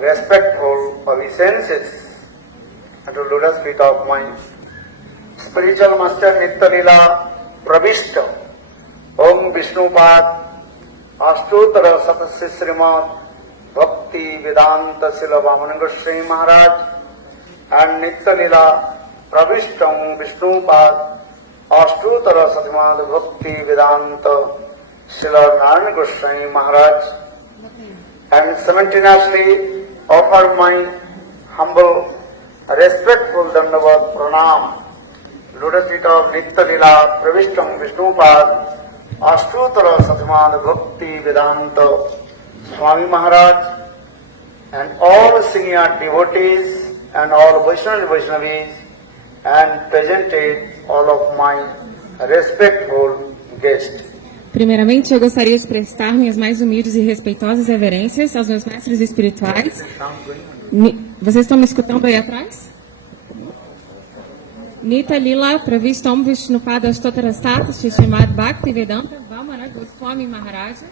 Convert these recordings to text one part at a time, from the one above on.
respectful obeisances to lotus feet of my spiritual master Nitya Leela Pravishta Om Vishnupad Ashtottara Satasya Srimad Bhakti Vedanta Sila Vamananga Goswami Maharaj and Nitya Leela Pravishta Om Vishnupad Ashtottara Satimad Bhakti Vedanta Sila Narayana Goswami Maharaj, and simultaneously offer my humble, respectful Dandavat Pranam, lotus feet of Nitya Leela Pravishtam Vishnupad Ashtottara Satimad Bhakti Vedanta Swami Maharaj, and all senior devotees and all Vaishnavis, and presented all of my respectful guests. Primeiramente, eu gostaria de prestar minhas mais humildes e respeitosas reverências aos meus mestres espirituais. Vocês estão me escutando aí atrás? Nitya Leela Pravishtam Vishnupad Ashtottara Satasya Srimad Bhakti Vedanta Vamana Goswami Maharaja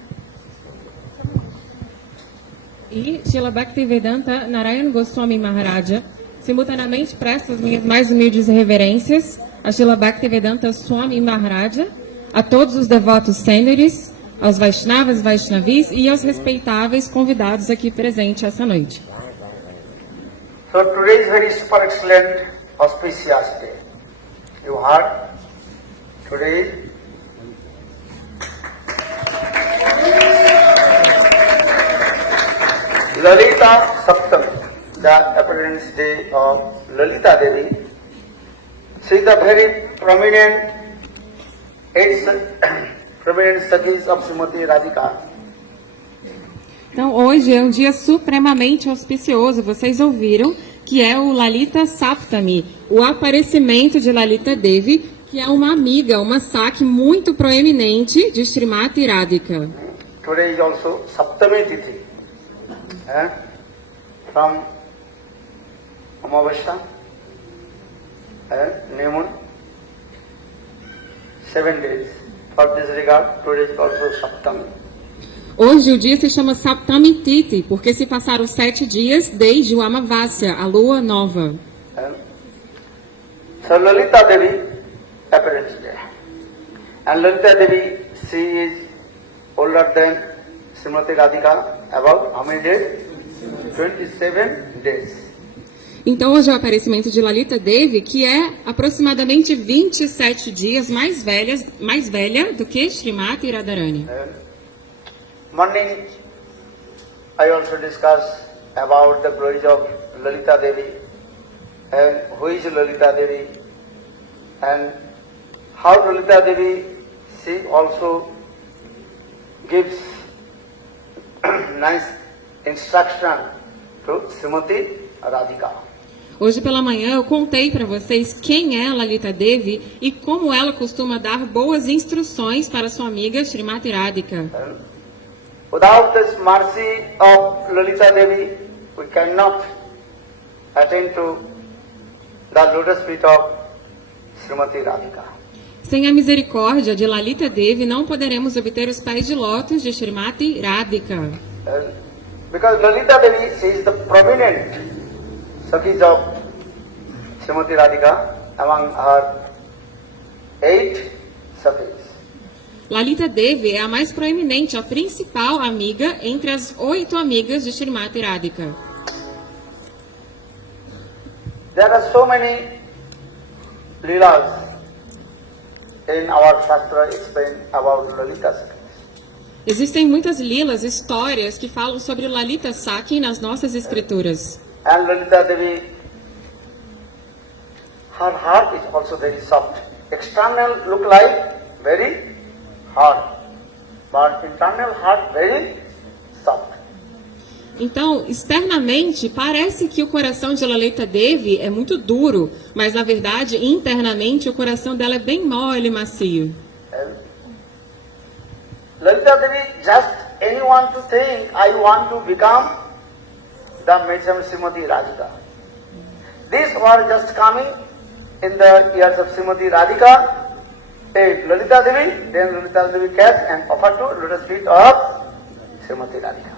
e Srila Bhakti Vedanta Narayana Goswami Maharaja. Simultaneamente, presto as minhas mais humildes reverências a Srila Bhakti Vedanta Swami Maharaja, a todos os devotos sêniores, aos Vaishnavas, Vaishnavis e aos respeitáveis convidados aqui presentes essa noite. So today is very super excellent, auspicious day. You heard today Lalita Saptami, the appearance day of Lalita Devi. She is the very prominent Sakis of Srimati Radhika. Então, hoje é um dia supremamente auspicioso. Vocês ouviram que é o Lalita Saptami, o aparecimento de Lalita Devi, que é uma amiga, uma Saki muito proeminente de Srimati Radhika. Today is also Saptami Tithi. From Amavasya, Nemun, 7 days. For this regard, today is also Saptami. Hoje o dia se chama Saptami Tithi, porque se passaram 7 dias desde o Amavasya, a lua nova. So Lalita Devi appearance day. And Lalita Devi, she is older than Srimati Radhika, about how many days? 27 days. Então hoje é o aparecimento de Lalita Devi, que é aproximadamente 27 dias mais velha do que Srimati Radharani. Morning, I also discuss about the glories of Lalita Devi, and who is Lalita Devi, and how Lalita Devi, she also gives nice instruction to Srimati Radhika. Hoje pela manhã eu contei para vocês quem é Lalita Devi e como ela costuma dar boas instruções para sua amiga Srimati Radhika. Without this mercy of Lalita Devi, we cannot attain to the lotus feet of Srimati Radhika. Sem a misericórdia de Lalita Devi, não poderemos obter os pés de lótus de Srimati Radhika. Because Lalita Devi, she is the prominent Sakis of Srimati Radhika among her 8 Sakis. Lalita Devi é a mais proeminente, a principal amiga entre as 8 amigas de Srimati Radhika. There are so many leelas in our Shastra explain about Lalita Sakis. Existem muitas lilas, histórias que falam sobre Lalita Saki nas nossas escrituras. And Lalita Devi, her heart is also very soft. External look like very hard, but internal heart very soft. Então, externamente, parece que o coração de Lalita Devi é muito duro, mas na verdade, internamente, o coração dela é bem mole e macio. Lalita Devi, just anyone to think, I want to become the Madam Srimati Radhika. These were just coming in the years of Srimati Radhika. Take Lalita Devi, then Lalita Devi catch and offer to lotus feet of Srimati Radhika.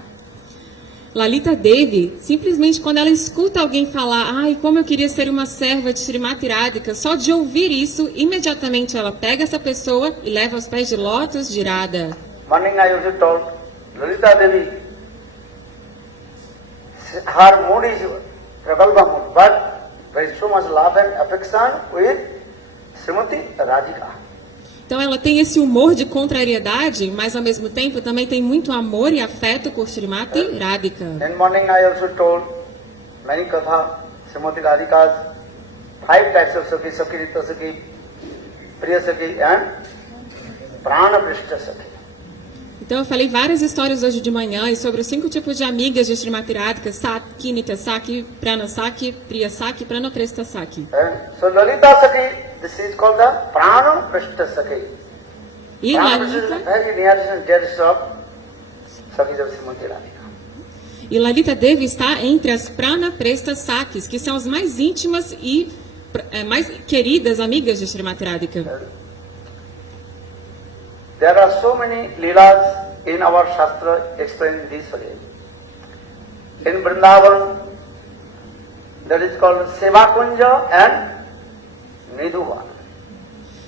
Lalita Devi, simplesmente quando ela escuta alguém falar, ai, como eu queria ser uma serva de Srimati Radhika, só de ouvir isso, imediatamente ela pega essa pessoa e leva aos pés de lótus de Radha. Morning I also told Lalita Devi, her mood is Pragalpa mood, but there is so much love and affection with Srimati Radhika. Então ela tem esse humor de contrariedade, mas ao mesmo tempo também tem muito amor e afeto por Srimati Radhika. In morning I also told many katha, Srimati Radhika's 5 types of Sakhi, Sakhirita Sakhi, Priya Sakhi and Prana Prishta Sakhi. Então eu falei várias histórias hoje de manhã e sobre os 5 tipos de amigas de Srimati Radhika, Sakhi, Nitya Sakhi, Prana Sakhi, Priya Sakhi, Prana Prishta Sakhi. So Lalita Sakhi, this is called the Prana Prishta Sakhi. E Prana Prishta is Lalita, very nearest and dearest of Sakhis of Srimati Radhika. e Lalita Devi está entre as Prana Prishta Sakhis, que são as mais íntimas e mais queridas amigas de Srimati Radhika. There are so many leelas in our Shastra explained this way. In Vrindavan, that is called Seva Kunja and Nidhuvan.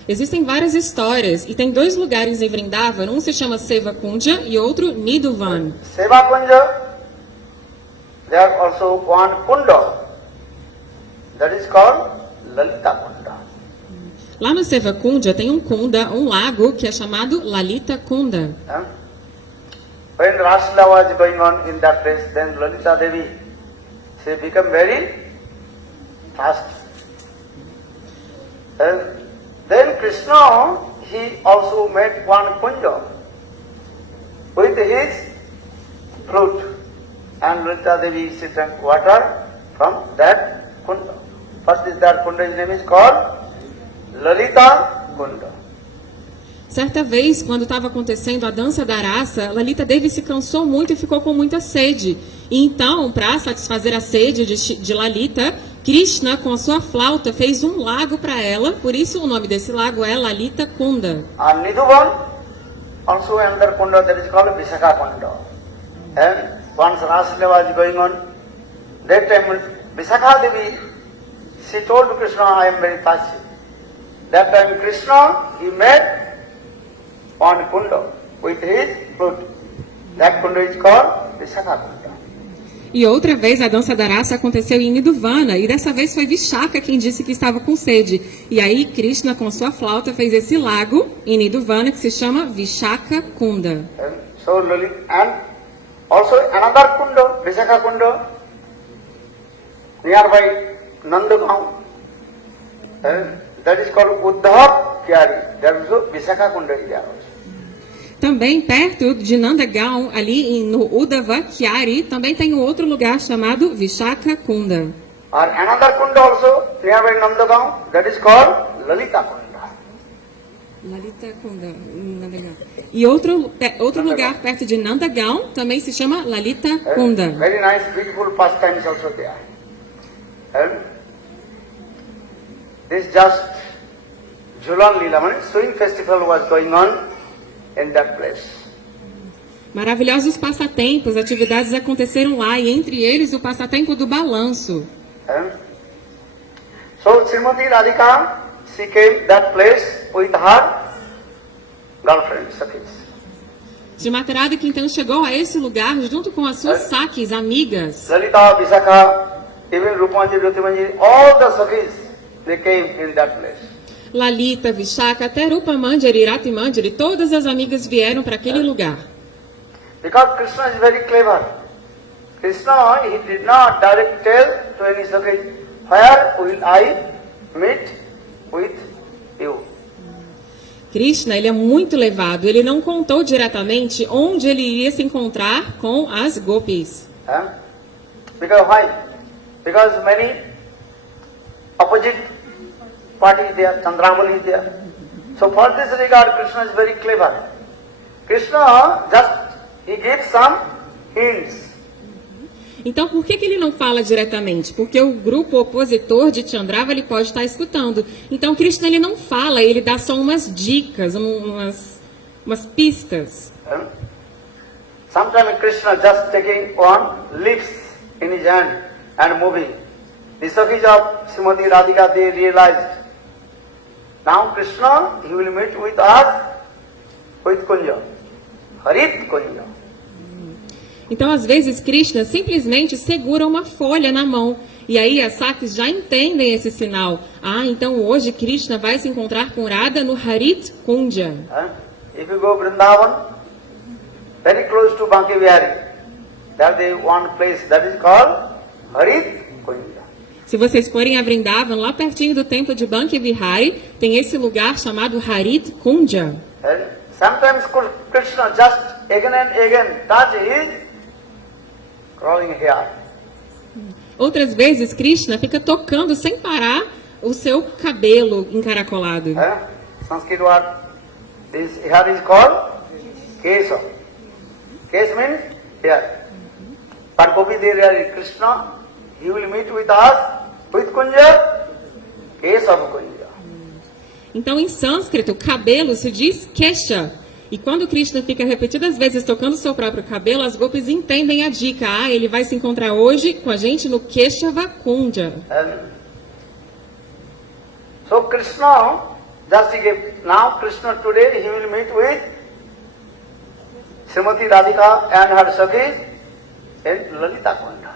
Existem várias histórias e tem 2 lugares em Vrindavan, um se chama Seva Kunja e outro Nidhuvan. Seva Kunja, there also one Kunda, that is called Lalita Kunda. Lá no Seva Kunja tem um kunda, um lago, que é chamado Lalita Kunda. When Rasla was going on in that place, then Lalita Devi, she became very fast. And then Krishna, he also made one kunja with his flute. And Lalita Devi, she drank water from that kunda. First is that kunda, his name is called Lalita Kunda. Certa vez, quando estava acontecendo a dança da raça, Lalita Devi se cansou muito e ficou com muita sede. E então, para satisfazer a sede de Lalita, Krishna, com a sua flauta, fez um lago para ela, por isso o nome desse lago é Lalita Kunda. And Nidhuvan, also another kunda that is called Visakha Kunda. And once Rasla was going on, that time Visakha Devi, she told Krishna, I am very thirsty. That time Krishna, he made one kunda with his flute. That kunda is called Visakha Kunda. E outra vez a dança da raça aconteceu em Nidhuvana, e dessa vez foi Vishaka quem disse que estava com sede. E aí Krishna com sua flauta fez esse lago em Nidhuvana que se chama Vishaka Kunda. And so and also another kunda, Visakha Kunda, nearby Nandagaon. And that is called Uddhav Kyari. There is also Visakha Kunda is there also. Também perto de Nandagaon, ali no Uddhava Kyari, também tem um outro lugar chamado Vishaka Kunda. Or another kunda also nearby Nandagaon, that is called Lalita Kunda. Lalita Kunda, Nandagaon. E outro lugar perto de Nandagaon também se chama Lalita Kunda. Very nice, beautiful pastimes also there. And this just Julan Leela, means swing festival was going on in that place. Maravilhosos passatempos, atividades aconteceram lá, e entre eles o passatempo do balanço. And so Srimati Radhika, she came that place with her girlfriend, Sakhis. Srimati Radhika então chegou a esse lugar junto com as suas Sakhis, amigas. Lalita, Visakha, even Rupamanjari, Jyotimanjari, all the Sakhis, they came in that place. Lalita, Vishaka, até Rupamanjari, Ratimanjari, todas as amigas vieram para aquele lugar. Because Krishna is very clever. Krishna, he did not directly tell to any Sakhi, where will I meet with you? Krishna, ele é muito levado, ele não contou diretamente onde ele iria se encontrar com as gopis. Because why? Because many opposite parties there, Chandramali is there. So for this regard, Krishna is very clever. Krishna he gives some hints. Então, por que ele não fala diretamente? Porque o grupo opositor de Chandrava ele pode estar escutando. Então, Krishna ele não fala, ele dá só umas dicas, umas pistas. Sometimes Krishna just taking one leaves in his hand and moving. The Sakhis of Srimati Radhika, they realized, now Krishna, he will meet with us with Kunja, Harit Kunja. Então, às vezes, Krishna simplesmente segura uma folha na mão. E aí as Sakis já entendem esse sinal. Ah, então hoje Krishna vai se encontrar com Radha no Harit Kunja. If you go Vrindavan, very close to Banki Vihari, there is one place that is called Harit Kunja. Se vocês forem a Vrindavan, lá pertinho do templo de Banki Vihari, tem esse lugar chamado Harit Kunja. And sometimes Krishna just again and again touch his crawling hair. Outras vezes, Krishna fica tocando sem parar o seu cabelo encaracolado. Sanskrit word, this hair is called Kesa. Kesa means hair. But Gopi there Krishna, he will meet with us with Kunja, Kesa of Kunja. Então, em sânscrito, cabelo se diz Kesha. E quando Krishna fica repetidas vezes tocando seu próprio cabelo, as Gopis entendem a dica. Ah, ele vai se encontrar hoje com a gente no Keshava Kunja. So Krishna, just now Krishna today he will meet with Srimati Radhika and her Sakhis in Lalita Kunda.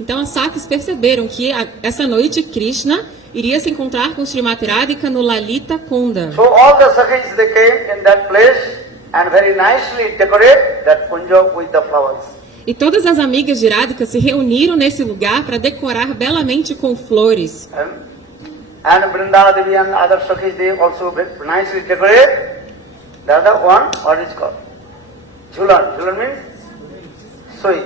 Então as Sakis perceberam que essa noite Krishna iria se encontrar com Srimati Radhika no Lalita Kunda. So all the Sakhis they came in that place and very nicely decorate that kunja with the flowers. E todas as amigas de Radhika se reuniram nesse lugar para decorar belamente com flores. And Vrinda Devi and other Sakhis they also nicely decorate. The other one, what is called? Jhulan. Jhulan means soi.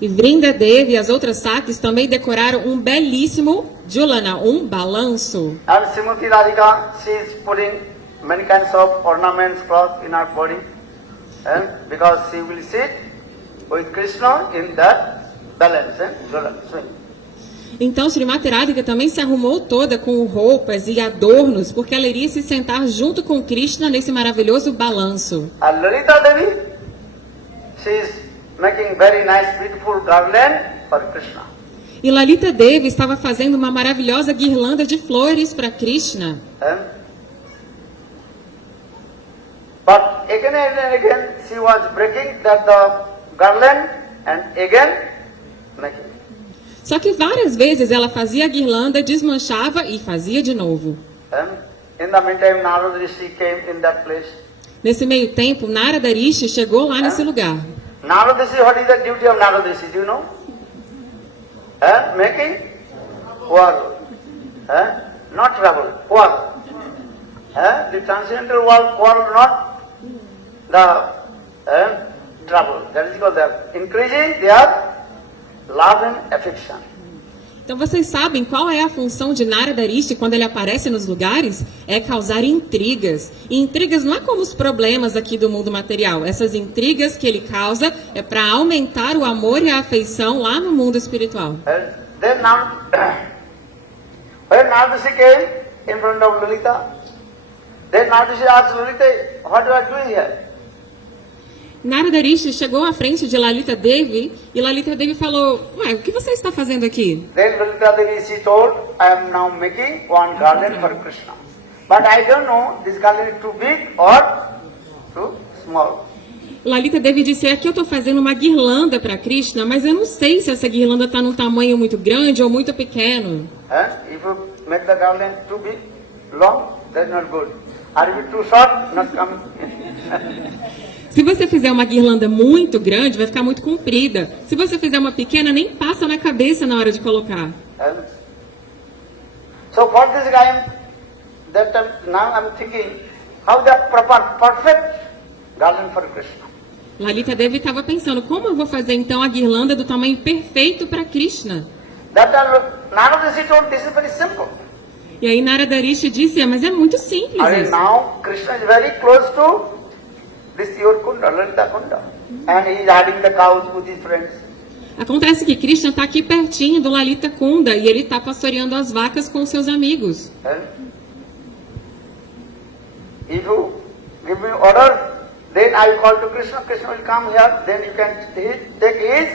E Vrinda Devi e as outras Sakis também decoraram um belíssimo Jhulana, um balanço. And Srimati Radhika, she is putting many kinds of ornaments, cloth in her body, because she will sit with Krishna in that balance, Jhulan, swing. Então Srimati Radhika também se arrumou toda com roupas e adornos, porque ela iria se sentar junto com Krishna nesse maravilhoso balanço. And Lalita Devi, she is making very nice, beautiful garland for Krishna. E Lalita Devi estava fazendo uma maravilhosa guirlanda de flores para Krishna. But again and again she was breaking the garland and again making. Só que várias vezes ela fazia a guirlanda, desmanchava e fazia de novo. In the meantime, Narada Rishi came in that place. Nesse meio tempo, Narada Rishi chegou lá nesse lugar. Narada Rishi, what is the duty of Narada Rishi? Do you know? Making quarrel. Not trouble, quarrel. The transcendental world quarrel, not the trouble. That is because they are increasing their love and affection. Então vocês sabem qual é a função de Narada Rishi quando ele aparece nos lugares? É causar intrigas. E intrigas não é como os problemas aqui do mundo material. Essas intrigas que ele causa é para aumentar o amor e a afeição lá no mundo espiritual. Then now, when Narada Rishi came in front of Lalita, then Narada Rishi asked Lalita, what you are doing here? Narada Rishi chegou à frente de Lalita Devi e Lalita Devi falou: "Ué, o que você está fazendo aqui?" Then Lalita Devi she told, I am now making one garland for Krishna. But I don't know this garland is too big or too small. Lalita Devi disse: "Aqui eu estou fazendo uma guirlanda para Krishna, mas eu não sei se essa guirlanda está num tamanho muito grande ou muito pequeno." If you make the garland too big, long, that's not good. Or if it too short, not coming. Se você fizer uma guirlanda muito grande, vai ficar muito comprida. Se você fizer uma pequena, nem passa na cabeça na hora de colocar. So for this guy, now I'm thinking, how the proper, perfect garland for Krishna. Lalita Devi estava pensando, como eu vou fazer então a guirlanda do tamanho perfeito para Krishna? Narada Rishi told, this is very simple. E aí Narada Rishi disse, mas é muito simples isso. Now Krishna is very close to this your Kunda, Lalita Kunda. And he is herding the cows with his friends. Acontece que Krishna está aqui pertinho do Lalita Kunda e ele está pastoreando as vacas com seus amigos. If you give me order, then I will call to Krishna, Krishna will come here, then you can take his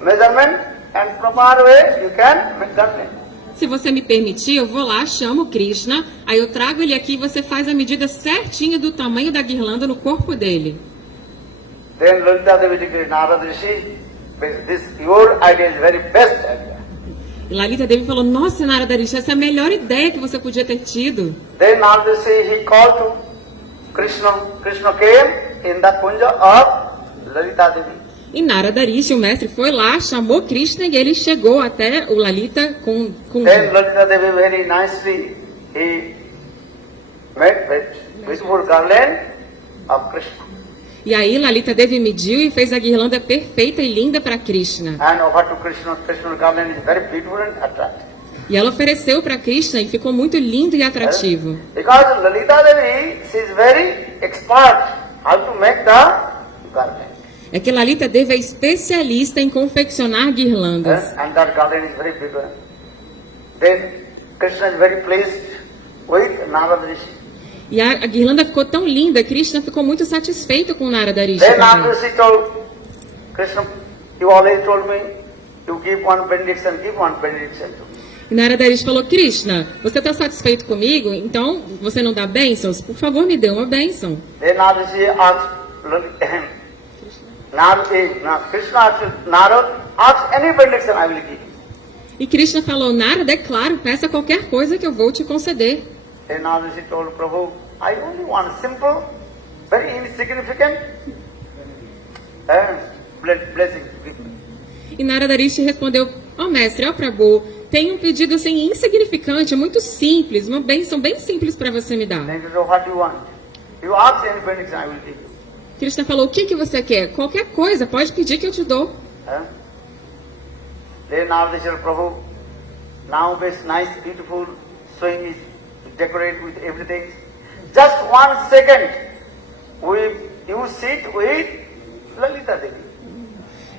measurement and proper way you can make garland. Se você me permitir, eu vou lá, chamo o Krishna, aí eu trago ele aqui e você faz a medida certinha do tamanho da guirlanda no corpo dele. Then Lalita Devi declared, Narada Rishi, this your idea is very best idea. E Lalita Devi falou, nossa, Narada Rishi, essa é a melhor ideia que você podia ter tido. Then Narada Rishi, he called to Krishna. Krishna came in the kunja of Lalita Devi. E Narada Rishi, o mestre, foi lá, chamou Krishna e ele chegou até o Lalita com Then Lalita Devi very nicely, he made beautiful garland of Krishna. E aí Lalita Devi mediu e fez a guirlanda perfeita e linda para Krishna. And offered to Krishna. Krishna's garland is very beautiful and attractive. E ela ofereceu para Krishna e ficou muito lindo e atrativo. Because Lalita Devi, she is very expert how to make the garland. É que Lalita Devi é especialista em confeccionar guirlandas. And that garland is very big. Then Krishna is very pleased with Narada Rishi. E a guirlanda ficou tão linda, Krishna ficou muito satisfeito com Narada Rishi. Then também. Narada Rishi told Krishna, you always told me, you give one benediction to me. E Narada Rishi falou, Krishna, você está satisfeito comigo? Então, você não dá bênçãos? Por favor, me dê uma bênção. Then Narada Rishi asked, Krishna asked Narada, ask any benediction I will give. E Krishna falou, Narada, é claro, peça qualquer coisa que eu vou te conceder. Then Narada Rishi told Prabhu, I only want simple, very insignificant blessing to give me. E Narada Rishi respondeu, mestre, Prabhu, tem um pedido assim insignificante, muito simples, uma bênção bem simples para você me dar. Then he said, what do you want? You ask any benediction I will give you. Krishna falou, o que você quer? Qualquer coisa, pode pedir que eu te dou. Then Narada Rishi said, Prabhu, now this nice, beautiful swing is decorated with everything. Just 1 second, you sit with Lalita Devi.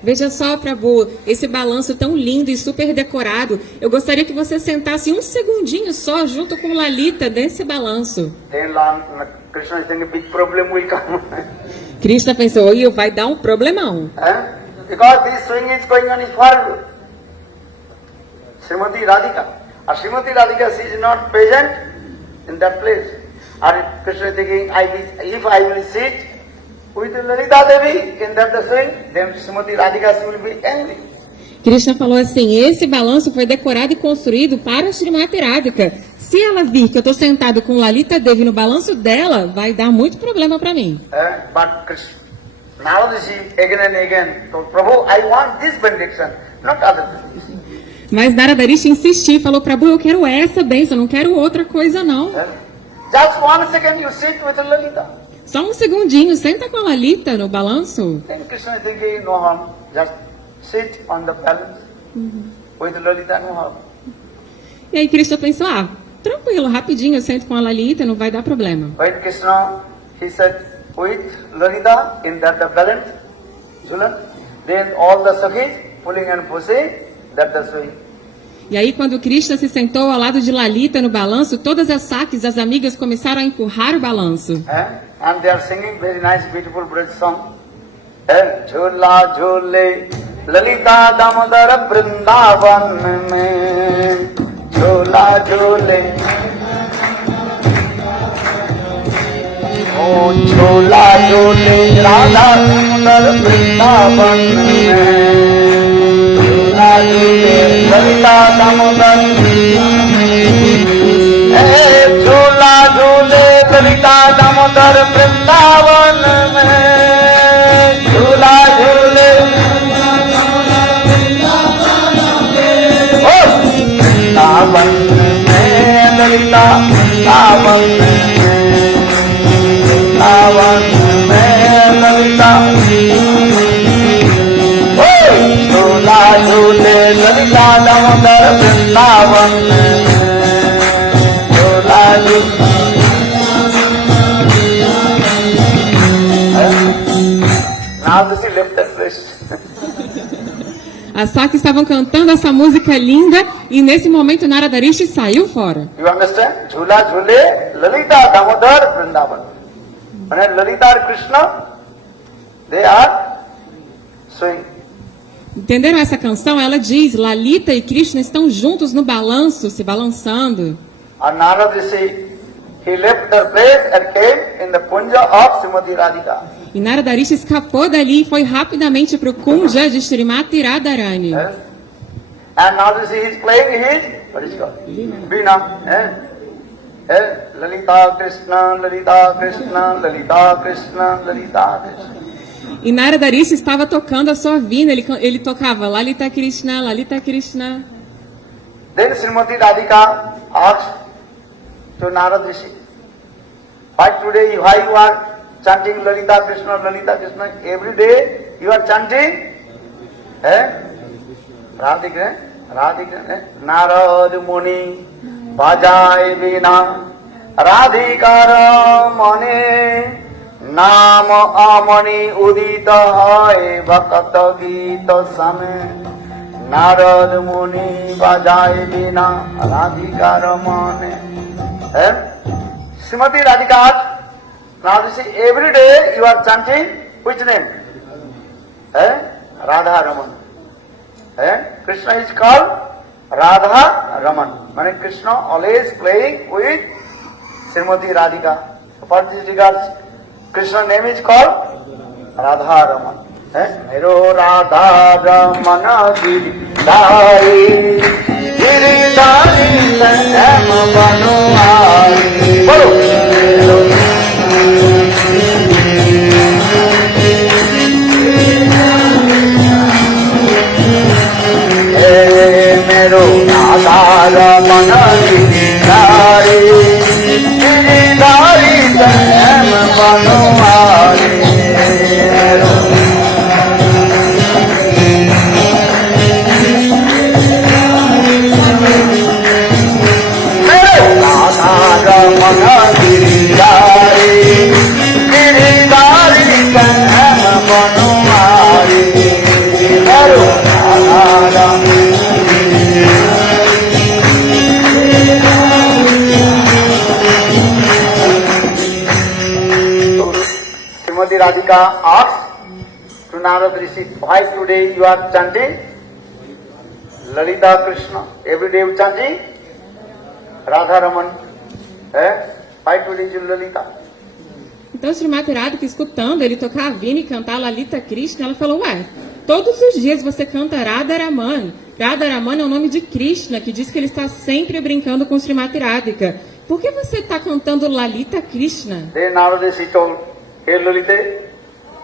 Veja só, Prabhu, esse balanço tão lindo e super decorado. Eu gostaria que você sentasse um segundinho só junto com Lalita nesse balanço. Then Krishna is thinking, big problem will come. Krishna pensou, vai dar um problemão. Because this swing is going on is for Srimati Radhika. Srimati Radhika, she is not present in that place. And Krishna is thinking, if I will sit with Lalita Devi in that swing, then Srimati Radhika will be angry. Krishna falou assim, esse balanço foi decorado e construído para Srimati Radhika. Se ela vir que eu estou sentado com Lalita Devi no balanço dela, vai dar muito problema para mim. But Krishna, Narada Rishi again and again told Prabhu, I want this benediction, not other benediction. Mas Narada Rishi insistiu e falou, Prabhu, eu quero essa bênção, não quero outra coisa não. Just 1 second you sit with Lalita. Só um segundinho, senta com a Lalita no balanço. Then Krishna is thinking, no harm, just sit on the balance with Lalita, no harm. E aí Krishna pensou, tranquilo, rapidinho, eu sento com a Lalita, não vai dar problema. When Krishna, he said, with Lalita in that the balance, Julan, then all the Sakhis pulling and pushing, that the swing. E aí quando Krishna se sentou ao lado de Lalita no balanço, todas as Sakis, as amigas, começaram a empurrar o balanço. And they are singing very nice, beautiful Braj song. Jhula jhule Lalita Damodar Vrindavan mein Jhula jhule Oh jhula jhule Radha Damodar Vrindavan mein Jhula jhule Lalita Damodar Jhula jhule Lalita Damodar Vrindavan mein Jhula jhule Vrindavan mein Lalita Vrindavan mein Lalita Jhula jhule Lalita Damodar Vrindavan mein Jhula jhule Now this is left that place. As Sakis estavam cantando essa música linda e nesse momento Narada Rishi saiu fora. You understand? Jhula jhule Lalita Damodar Vrindavan. When Lalita or Krishna they are swing. Entenderam essa canção? Ela diz, Lalita e Krishna estão juntos no balanço, se balançando. And Narad Rishi, he left their place and came in the Kunja of Srimati Radhika. E Narada Rishi escapou dali e foi rapidamente para o Kunja de Srimati Radharani. Yes. And Narad Rishi is playing his, what is it called? Veena. Lalita Krishna, Lalita Krishna, Lalita Krishna, Lalita Krishna. E Narada Rishi estava tocando a sua vina, ele tocava Lalita Krishna, Lalita Krishna. Then Srimati Radhika asked to Narad Rishi, why today you are chanting Lalita Krishna, Lalita Krishna? Every day you are chanting Radhika, Radhika, Narad Muni, Bajai Veena, Radhikara Mane, Nam Amani Udita Hai Bhakata Gita Same, Narad Muni Bajai Veena, Radhikara Mane. Srimati Radhika, now you see, every day you are chanting which name? Radha Raman. Krishna is called Radha Raman. Meaning Krishna always playing with Srimati Radhika. For this regards, Krishna's name is called Radha Raman. Mero Radha Ramana Giridhari, Giridhari Sam Banuari. Follow. Mero Radha Ramana Giridhari, Giridhari Sam Banuari. Ramana Giridhari, Giridhari Sam Banuari. Mero Radha Srimati Radhika asked to Narad Rishi, why today you are chanting Lalita Krishna? Every day you chanting Radha Raman. Why today you Lalita? Então Srimati Radhika, escutando ele tocar a vina e cantar Lalita Krishna, ela falou, ué, todos os dias você canta Radha Raman. Radha Raman é o nome de Krishna, que diz que ele está sempre brincando com Srimati Radhika. Por que você está cantando Lalita Krishna? Then Narad Rishi told, hey Lalita,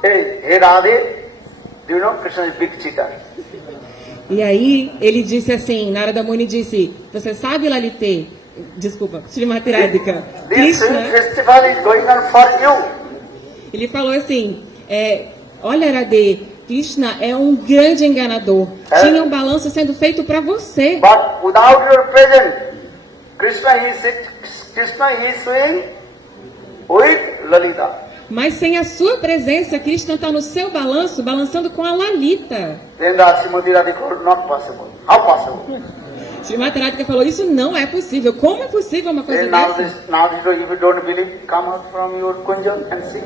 hey Radhe, do you know Krishna is big cheater? E aí ele disse assim, Narada Muni disse, você sabe Lalite? Desculpa, Srimati Radhika. This Krishna, festival is going on for you. ele falou assim, olha Radhe, Krishna é um grande enganador. Tinha um balanço sendo feito para você. But without your presence, Krishna is swing with Lalita. Mas sem a sua presença, Krishna está no seu balanço, balançando com a Lalita. Then the Srimati Radhika told, not possible. How possible? Srimati Radhika falou, isso não é possível. Como é possível uma coisa Then now dessa? if you don't believe, come out from your kunja and see.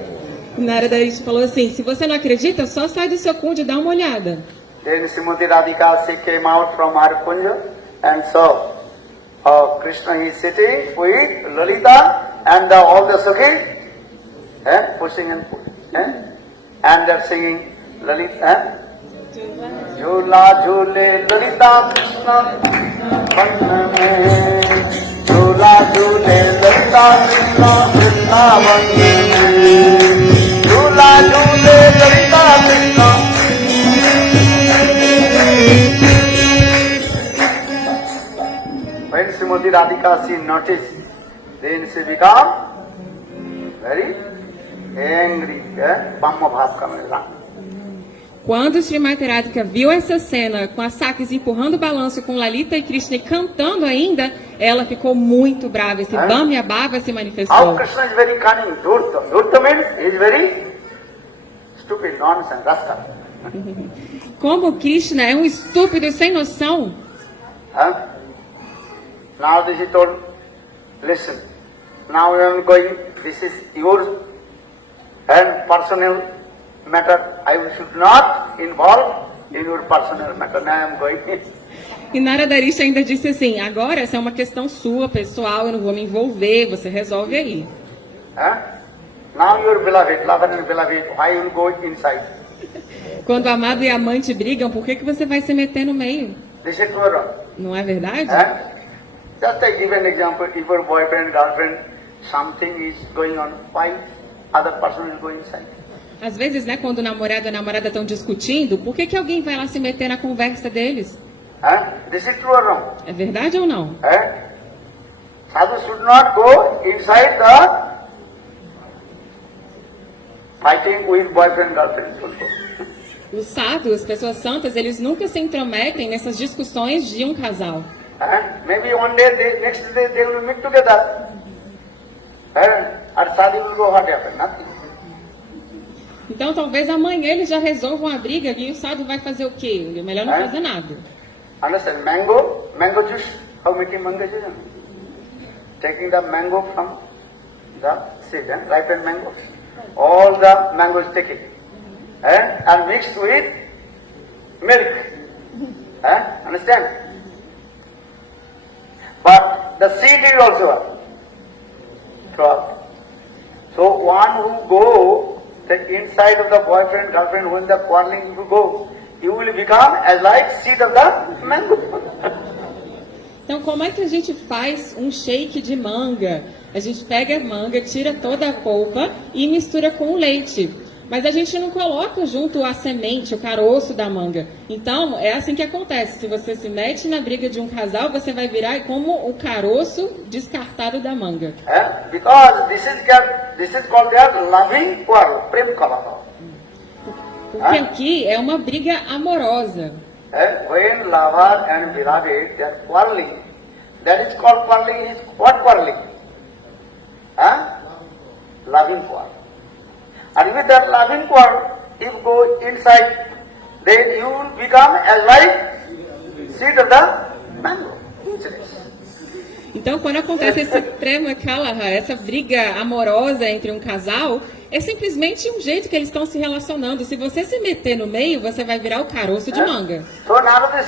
Narada Rishi falou assim, se você não acredita, só sai do seu kunja e dá uma olhada. Then Srimati Radhika, she came out from her kunja and saw Krishna is sitting with Lalita and all the Sakhis pushing and pulling. And they're singing Lalita. Jhula jhule Lalita Krishna Vanna mein. Jhula jhule Lalita Krishna Krishna Vanna mein. Jhula jhule Lalita Krishna. When Srimati Radhika she noticed, then she became very angry. Brahma bhav karne lagi. Quando Srimati Radhika viu essa cena, com as Sakis empurrando o balanço, com Lalita e Krishna e cantando ainda, ela ficou muito brava. Esse Bhamya Bhava se How manifestou. Krishna is very cunning. Dhurta. Dhurta means he is very stupid, nonsense, rascal. Como Krishna é um estúpido sem noção. Now this he told, listen, now I am going, this is your and personal matter. I should not involve in your personal matter. Now I am going. E Naradarisha ainda disse assim, agora essa é uma questão sua, pessoal, eu não vou me envolver, você resolve aí. Now you are beloved, lover and beloved. Why you will go inside? Quando o amado e a amante brigam, por que você vai se meter no meio? This is true or wrong? Não é verdade? Just I give an example. If your boyfriend, girlfriend, something is going on, why other person will go inside? Às vezes, né, quando o namorado e a namorada estão discutindo, por que alguém vai lá se meter na conversa deles? This is true or wrong? É verdade ou não? Sadhu should not go inside the fighting with boyfriend, girlfriend. Os sadhus, as pessoas santas, eles nunca se intrometem nessas discussões de um casal. Maybe one day, next day they will meet together. And sadhu will go, what happened? Nothing. Então, talvez amanhã eles já resolvam a briga e o sadhu vai fazer o quê? É melhor não fazer nada. Understand? Mango juice. How making mango juice? Taking the mango from the seed, ripened mango. All the mangoes taken and mixed with milk. Understand? But the seed is also a crop. So one who go the inside of the boyfriend, girlfriend, when the quarreling you go, you will become as like seed of the mango. Então, como é que a gente faz um shake de manga? A gente pega a manga, tira toda a polpa e mistura com o leite. Mas a gente não coloca junto a semente, o caroço da manga. Então, é assim que acontece. Se você se mete na briga de um casal, você vai virar como o caroço descartado da manga. Because this is called their loving quarrel, prem kalava. Porque aqui é uma briga amorosa. When lover and beloved they are quarreling, that is called quarreling. Is what quarreling? Loving quarrel. And with that loving quarrel, if you go inside, then you will become as like seed of the mango. Então, quando acontece esse prema kalaha, essa briga amorosa entre um casal, é simplesmente um jeito que eles estão se relacionando. Se você se meter no meio, você vai virar o caroço de manga. So Narada is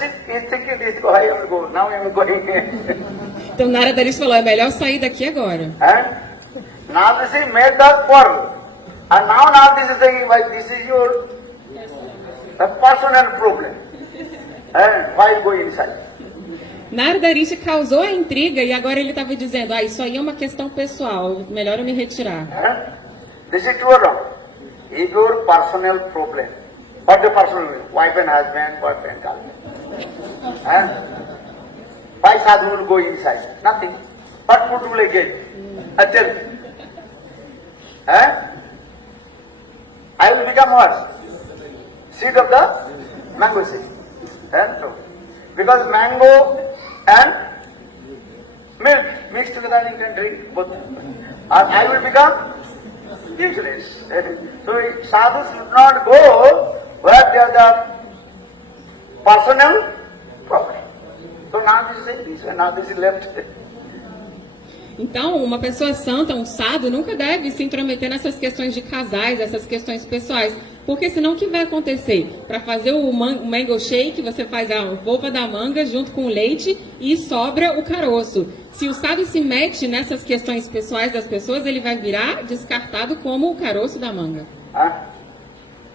thinking this, I have to go. Now I am going. Então Naradarisha falou, é melhor sair daqui agora. Now this is made the quarrel. And now this is saying, why this is your personal problem. Why you go inside? Naradarisha causou a intriga e agora ele estava dizendo, isso aí é uma questão pessoal, melhor eu me retirar. This is true or wrong? Is your personal problem. What the personal problem? Wife and husband, boyfriend, girlfriend. Why sadhu will go inside? Nothing. What food will I get? Tell me. I will become what? Seed of the mango seed. No. Because mango and milk mixed together you can drink both. I will become useless. So sadhus should not go where they are the personal problem. So now this is this, and now this is left. Então, uma pessoa santa, um sadhu, nunca deve se intrometer nessas questões de casais, essas questões pessoais. Porque senão o que vai acontecer? Para fazer o mango shake, você faz a polpa da manga junto com o leite e sobra o caroço. Se o sadhu se mete nessas questões pessoais das pessoas, ele vai virar descartado como o caroço da manga.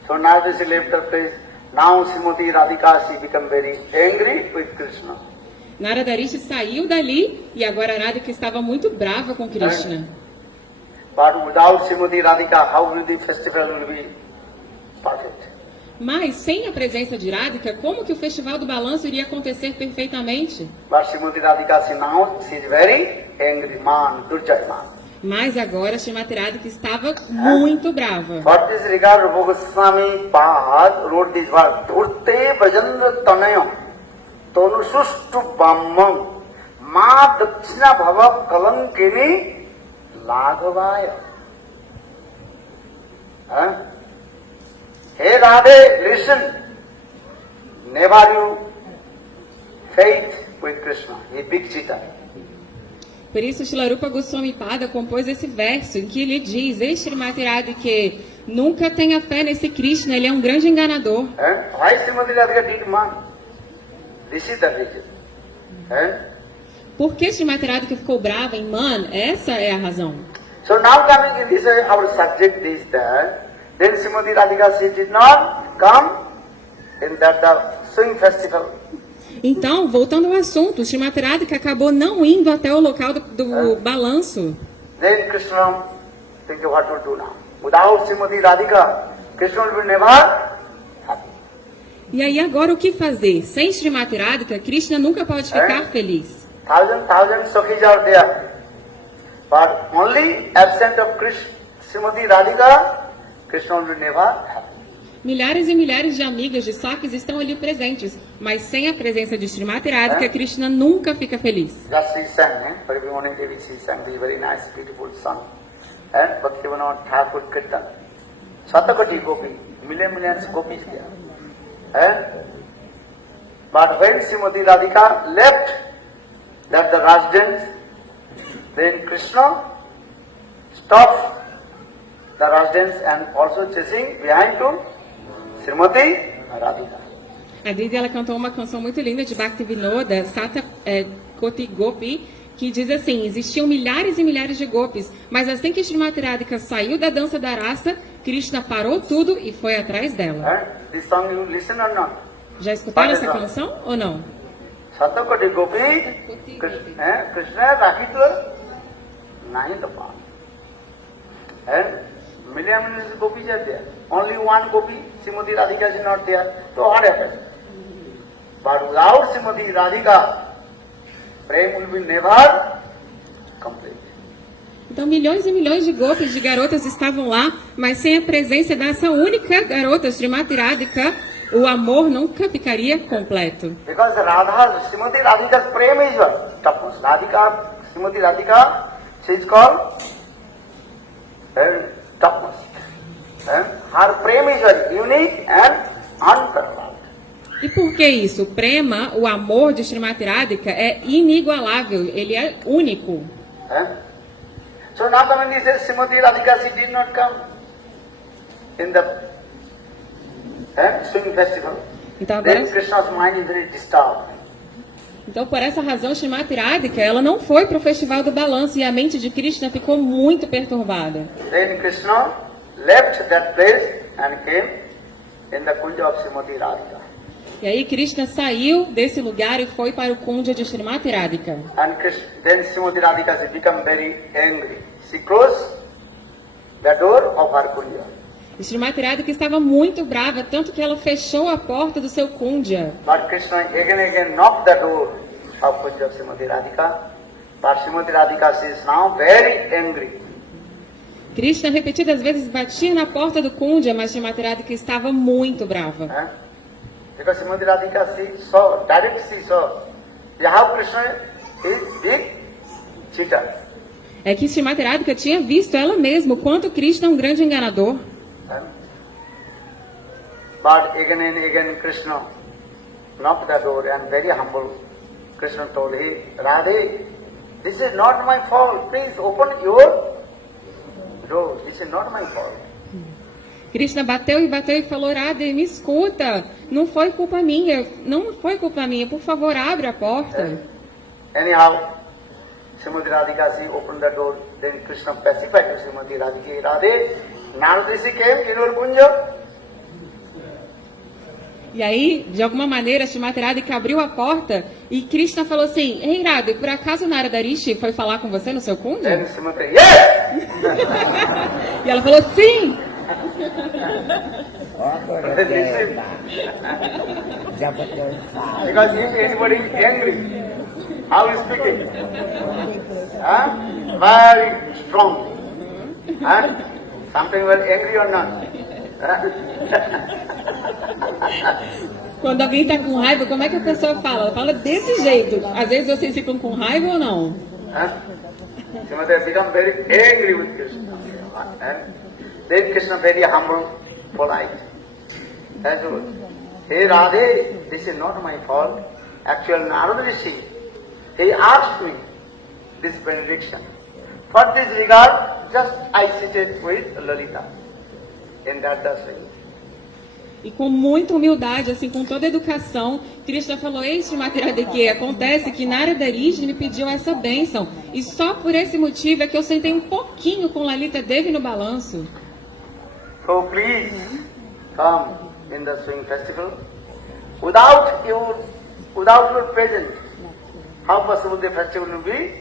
So now this is left the place. Now Srimati Radhika, she become very angry with Krishna. Naradarisha saiu dali e agora Radhika estava muito brava com Krishna. But without Srimati Radhika, how will the festival will be perfect? Mas sem a presença de Radhika, como que o festival do balanço iria acontecer perfeitamente? But Srimati Radhika, she is very angry man, Durjayman. Mas agora Srimati Radhika estava muito brava. For this regard, Rupa Goswami Pad wrote this verse: Dhurte Brajendra Tanayo Tonu Sustu Bammam Ma Dakshina Bhava Kalankini Laghavaya. Hey Radhe, listen. Never you faith with Krishna. He big cheater. Por isso, Shila Rupa Goswami Pada compôs esse verso em que ele diz: Ei, Srimati Radhika, Nunca tenha fé nesse Krishna, ele é um grande enganador. And why Srimati Radhika did man? This is the reason. And Por que Srimati Radhika ficou brava em Man? Essa é a razão. so now coming in this, our subject is that then Srimati Radhika she did not come in that the swing festival. Então, voltando ao assunto, Srimati Radhika acabou não indo até o local do balanço. Then Krishna think what to do now. Without Srimati Radhika, Krishna will be never happy. E aí agora o que fazer? Sem Srimati Radhika, Krishna nunca pode ficar feliz. Thousand Sakhis are there. But only absent of Srimati Radhika, Krishna will be never happy. Milhares e milhares de amigas de Sakis estão ali presentes, mas sem a presença de Srimati Radhika, Krishna nunca fica feliz. Just she sang, for every morning Devi she sang the very nice, beautiful song. And Bhaktivinoda Thakur Kirtan. Satakoti Gopi, millions gopis there. But when Srimati Radhika left that the Raj dance, then Krishna stopped the Raj dance and also chasing behind to Srimati Radhika. A Didi ela cantou uma canção muito linda de Bhaktivinoda, Koti Gopi, que diz assim: existiam milhares e milhares de gopis, mas assim que Srimati Radhika saiu da dança da raça, Krishna parou tudo e foi atrás dela. This song you listen or not? Já escutaram essa canção ou não? Satakoti Gopi, Krishna Rakhitur, nahi tapa. And millions of gopis are there. Only one gopi, Srimati Radhika is not there. So what happened? But without Srimati Radhika, Prem will be never complete. Então milhões e milhões de gopis, de garotas estavam lá, mas sem a presença dessa única garota, Srimati Radhika, o amor nunca ficaria completo. Because Srimati Radhika's Prem is what? Tapas. Srimati Radhika, she is called Tapas. Her Prem is very unique and unparalleled. E por que isso? O prema, o amor de Srimati Radhika é inigualável, ele é único. So now when he says Srimati Radhika, she did not come in the swing festival. Então agora, Then Krishna's mind is very disturbed. então por essa razão Srimati Radhika, ela não foi para o festival do balanço e a mente de Krishna ficou muito perturbada. Then Krishna left that place and came in the kunja of Srimati Radhika. E aí Krishna saiu desse lugar e foi para o kunja de Srimati Radhika. And then Srimati Radhika she become very angry. She closed the door of her kunja. E Srimati Radhika estava muito brava, tanto que ela fechou a porta do seu kunja. But Krishna again knocked the door of kunja of Srimati Radhika. But Srimati Radhika she is now very angry. Krishna repetidas vezes batia na porta do kunja, mas Srimati Radhika estava muito brava. Because Srimati Radhika she saw, directly she saw, how Krishna is big cheater. É que Srimati Radhika tinha visto ela mesma o quanto Krishna é um grande enganador. But again and again Krishna knocked the door and very humble Krishna told him, Radhe, this is not my fault. Please open your door. This is not my fault. Krishna bateu e falou: Radhe, me escuta, não foi culpa minha, por favor, abre a porta. Anyhow, Srimati Radhika she opened the door, then Krishna pacified to Srimati Radhika, Radhe, Narada Rishi came in your kunja. E aí, de alguma maneira, Srimati Radhika abriu a porta e Krishna falou assim: Ei, Radhe, por acaso Narada Rishi foi falar com você no seu kunja? Then Srimati, yes! E ela falou: sim! Because if anybody is angry, how is speaking? Very strong. Something well angry or not? Quando alguém está com raiva, como é que a pessoa fala? Ela fala desse jeito. Às vezes vocês ficam com raiva ou não? Srimati has become very angry with Krishna. Then Krishna very humble, polite. That's all. Hey Radhe, this is not my fault. Actual Narada Rishi, he asked me this benediction. For this regard, just I seated with Lalita. in Radha swing. E com muita humildade, assim, com toda a educação, Krishna falou: "Ei, Srimati Radhike, acontece que Narada Rishi me pediu essa bênção. E só por esse motivo é que eu sentei um pouquinho com Lalita Devi no balanço. So please come in the swing festival. Without your presence, how possible the festival will be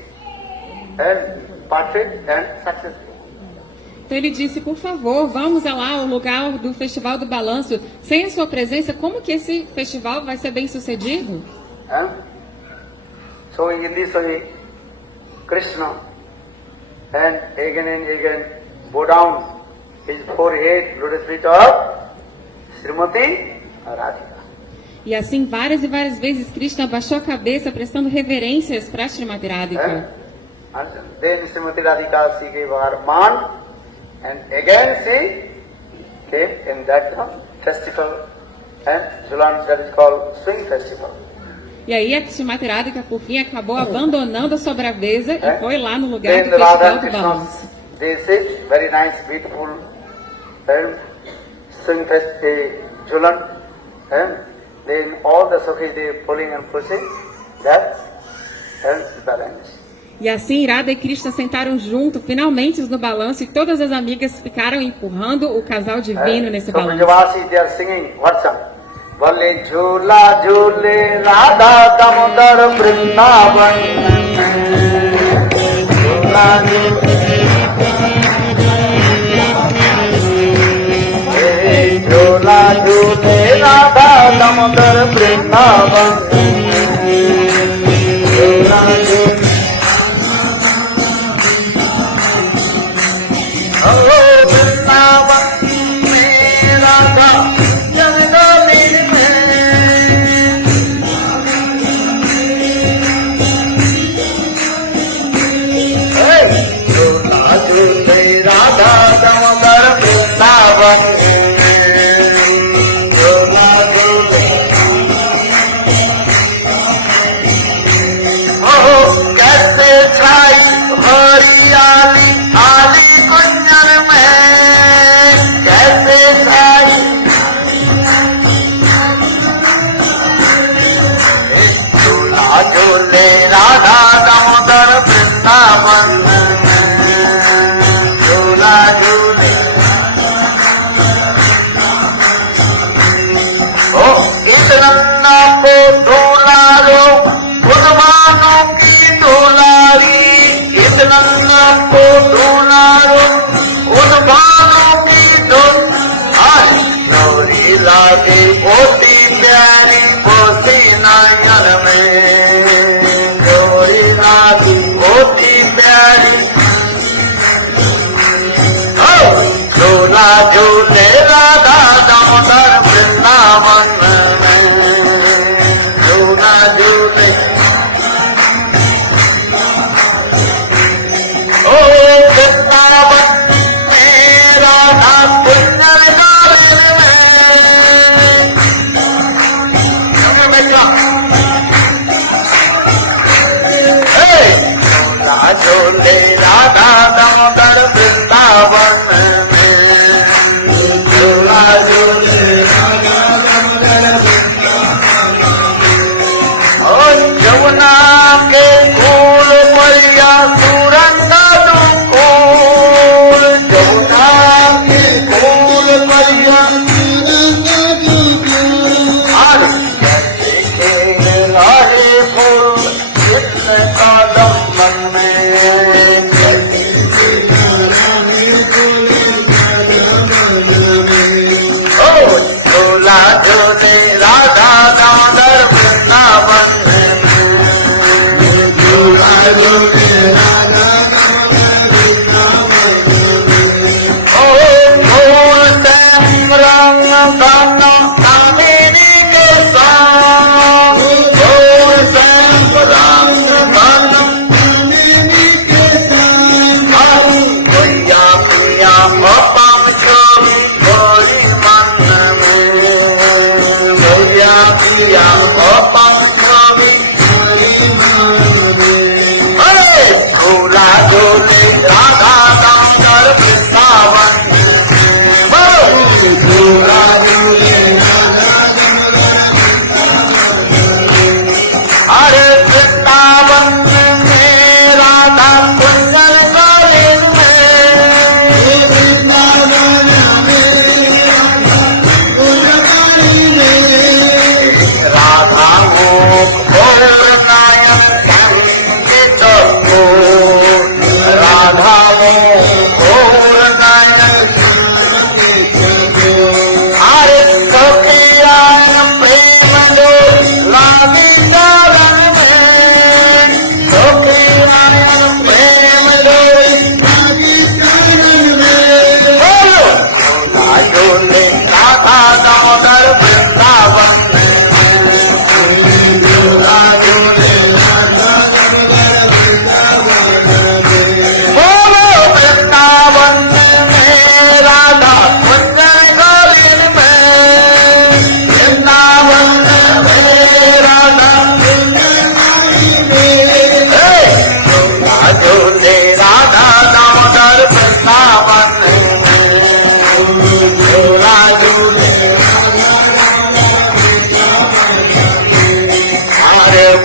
perfect and successful? Então ele disse: por favor, vamos lá ao lugar do Festival do Balanço. Sem a sua presença, como que esse festival vai ser bem sucedido? So in this way, Krishna and again bow down his forehead, lotus feet of Srimati Radhika. E assim, várias e várias vezes, Krishna abaixou a cabeça, prestando reverências para Srimati Radhika. And then Srimati Radhika, she gave her man. And again she came in that festival and Julan, that is called swing festival. E aí a Srimati Radhika, por fim, acabou abandonando a sua braveza e foi lá no lugar Then do Radha Festival and do Krishna, Balanço. they sit very nice, beautiful swing fest, Julan, and then all the Sakhis they pulling and pushing that balance. E assim, Radha e Krishna sentaram junto, finalmente no balanço, e todas as amigas ficaram empurrando o casal divino nesse So balanço. Brajavasi, they are singing what song? Bale jhula jhule Radha Damodar Vrindavan. Jhula jhule Radha Damodar Vrindavan. Jhula jhule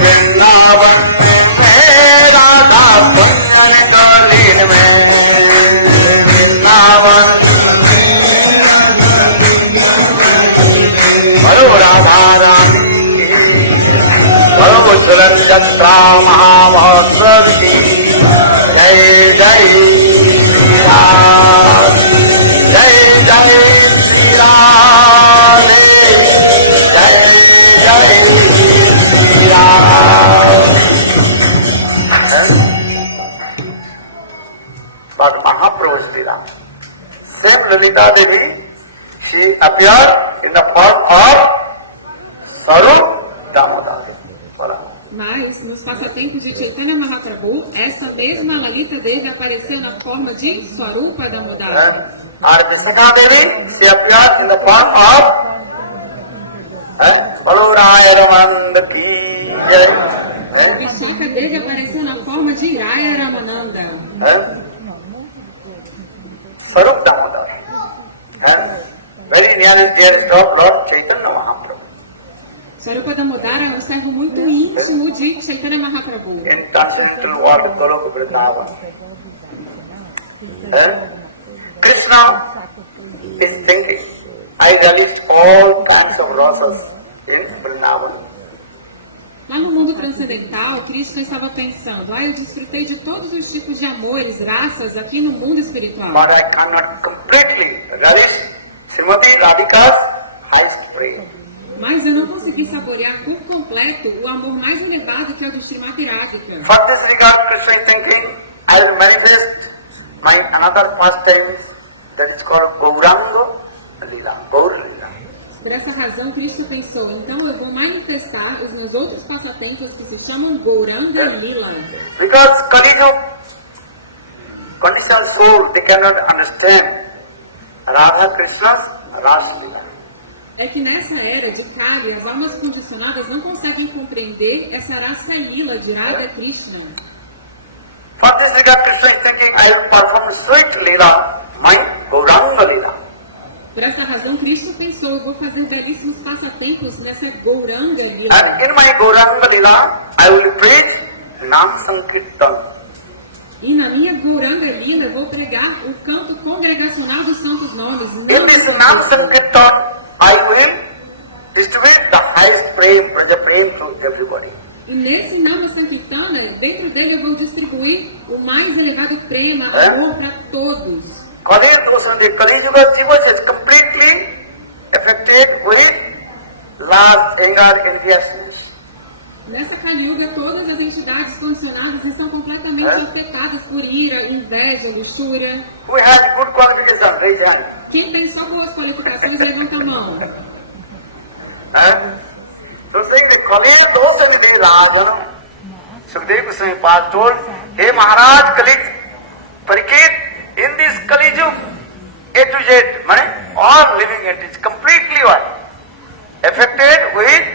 Vrindavan में राधा कुंजन कालीन में वृंदावन भरो राधा रानी भरो ज्वलन जत्रा महामहोत्सव की जय जय श्री राम जय जय श्री राम जय जय श्री Ram. But Mahaprabhu Sri Ram, same Lalita Devi, she appeared in the form of Sarup Damodar. Mas, nos passatempos de Chaitanya Mahaprabhu, essa mesma Lalita Devi apareceu na forma de Swarupa Damodar. And Vishakha Devi, she appeared in the form of Baloraya Ramananda ki Jai. Vishakha Devi apareceu na forma de Raya Ramananda. Sarup Damodar. Very nearly dear to Lord Chaitanya Mahaprabhu. Swarupa Damodar é um servo muito íntimo de Chaitanya Mahaprabhu. In transcendental world, Goloka Vrindavan. Krishna is thinking, I relished all kinds of rasas in Vrindavan. Lá no mundo transcendental, Krishna estava pensando, eu desfrutei de todos os tipos de amores, raças aqui no mundo espiritual. But I cannot completely relish Srimati Radhika's highest praise. Mas eu não consegui saborear por completo o amor mais elevado que é o do Srimati Radhika. For this regard, Krishna is thinking, I will manifest my another pastime that is called Gauranga Lila. Gaur Lila. Por essa razão, Cristo pensou, então eu vou manifestar os meus outros passatempos que se chamam Gauranga Lila. Because Kali Yuga, conditioned soul, they cannot understand Radha Krishna's Rasa Lila. É que nessa era de Kali, as almas condicionadas não conseguem compreender essa Rasa Lila de Radha Krishna. For this regard, Krishna is thinking, I will perform sweet Lila, my Gauranga Lila. Por essa razão, Cristo pensou, eu vou fazer belíssimos passatempos nessa Gauranga Lila. And in my Gauranga Lila, I will preach Nam Sankirtan. E na minha Gauranga Lila, eu vou pregar o canto congregacional dos santos nomes. In this Nam Sankirtan, I will distribute the highest praying, praja praying to everybody. E nesse Nama Sankirtana, dentro dele eu vou distribuir o mais elevado prema, amor para todos. Kali Yuga Jiva is completely affected with lust, anger, enviousness. Nessa Kali Yuga, todas as entidades condicionadas estão completamente afetadas por ira, inveja, luxúria. Who has good qualification? Raise hand. Quem tem só boas qualificações, levanta a mão. So saying the Kali Dosa Nidhi Rajan, Sukadeva Goswami Pad told, Hey Maharaj, Kali Parikit, in this Kali Yuga, A to Z, all living entities completely what? Affected with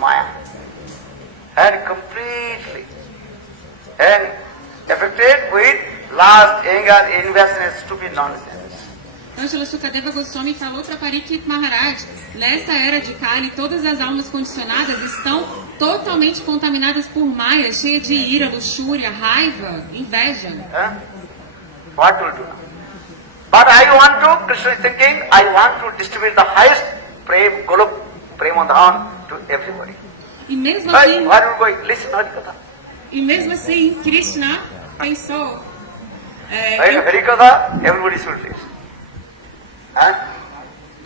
Maya. And completely. And affected with lust, anger, enviousness, stupid nonsense. Então, Srila Sukadeva Goswami falou para Parikshit Maharaj, nessa era de Kali, todas as almas condicionadas estão totalmente contaminadas por Maya, cheia de ira, luxúria, raiva, inveja. What will do now? But I want to, Krishna is thinking, I want to distribute the highest prem, Golok, Premadhan to everybody. E mesmo Right? assim, Where are we going? Listen, Harikatha. Krishna pensou, Right? Harikatha, everybody should listen.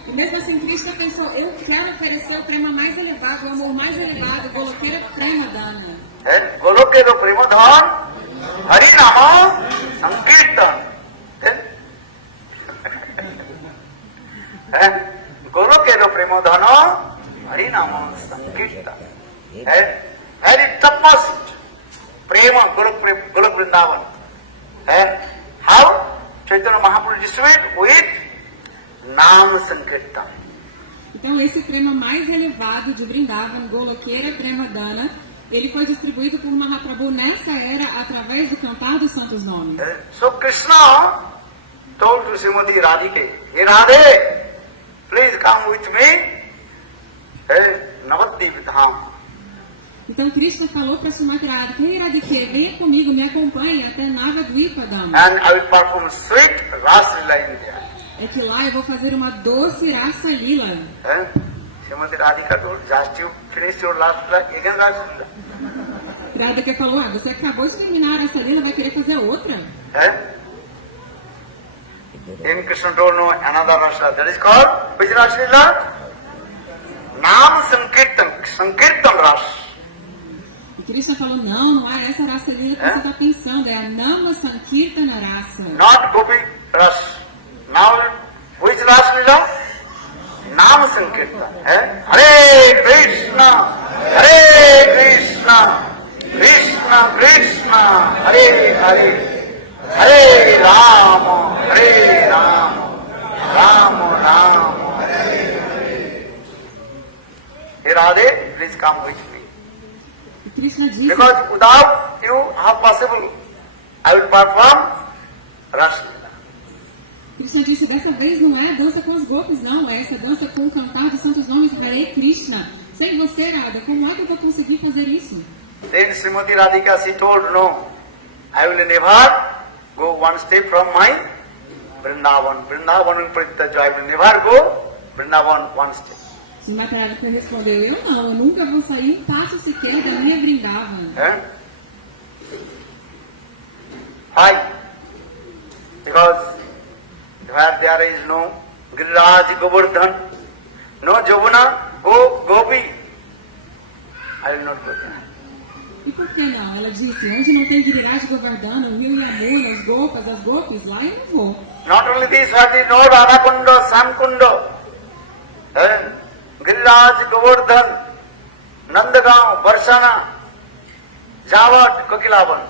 e mesmo assim Krishna pensou, eu quero oferecer o prema mais elevado, o amor mais elevado, Golokera Premadana. Then Golokero Premadhan, Harinama, Sankirtan. Then Golokero Premadhana, Harinama, Sankirtan. Very topmost Prema, Golok Vrindavan. How? Chaitanya Mahaprabhu distribute with Nam Sankirtan. Então esse prema mais elevado de Vrindavan, Golokera Premadana, ele foi distribuído por Mahaprabhu nessa era através do cantar dos santos nomes. So Krishna told to Srimati Radhika, Hey Radhe, please come with me. Navadvip Dham. Então Krishna falou para Srimati Radhika: "Ei Radhika, venha comigo, me acompanhe até Nava Dvipadam. and I will perform sweet Ras Lila in there. É que lá eu vou fazer uma doce Rasa Lila." Srimati Radhika told, just you finish your last Lila, again Ras Lila. Radhika falou: "Ah, você acabou de terminar essa Lila, vai querer fazer outra?" In Krishna told no another Ras Lila, that is called, which Ras Lila? Nam Sankirtan Ras. E Krishna falou: não é essa Rasa Lila que você está pensando, é a Nama Sankirtana Rasa. Not Gopi Ras. Now, which Ras Lila? Nam Sankirtan. Hare Krishna, Krishna Krishna, Hare Hare, Hare Rama, Rama Rama, Hare Hare. Hey Radhe, please come with me. E Krishna disse: Because without you, how possible I will perform Ras Lila. Krishna disse: dessa vez não é a dança com as gopis, não, é essa dança com o cantar dos santos nomes de Hare Krishna. Sem você, Radha, como é que eu vou conseguir fazer isso? Then Srimati Radhika, she told, no, I will never go one step from my Vrindavan. Vrindavan will Prittaj. I will never go Vrindavan one step. Srimati Radhika respondeu: eu nunca vou sair um passo sequer da minha Vrindavan. Why? Because where there is no Giriraj Govardhan, no Jovana, Gopi, I will not go there. E por que não? Ela disse: onde não tem Giriraj Govardhana, o rio Yamuna, as gopis, lá eu não vou. Not only this, what is no Radhakundo, Sankundo, Giriraj Govardhan, Nandagaon, Barsana, Javat, Kokilavan.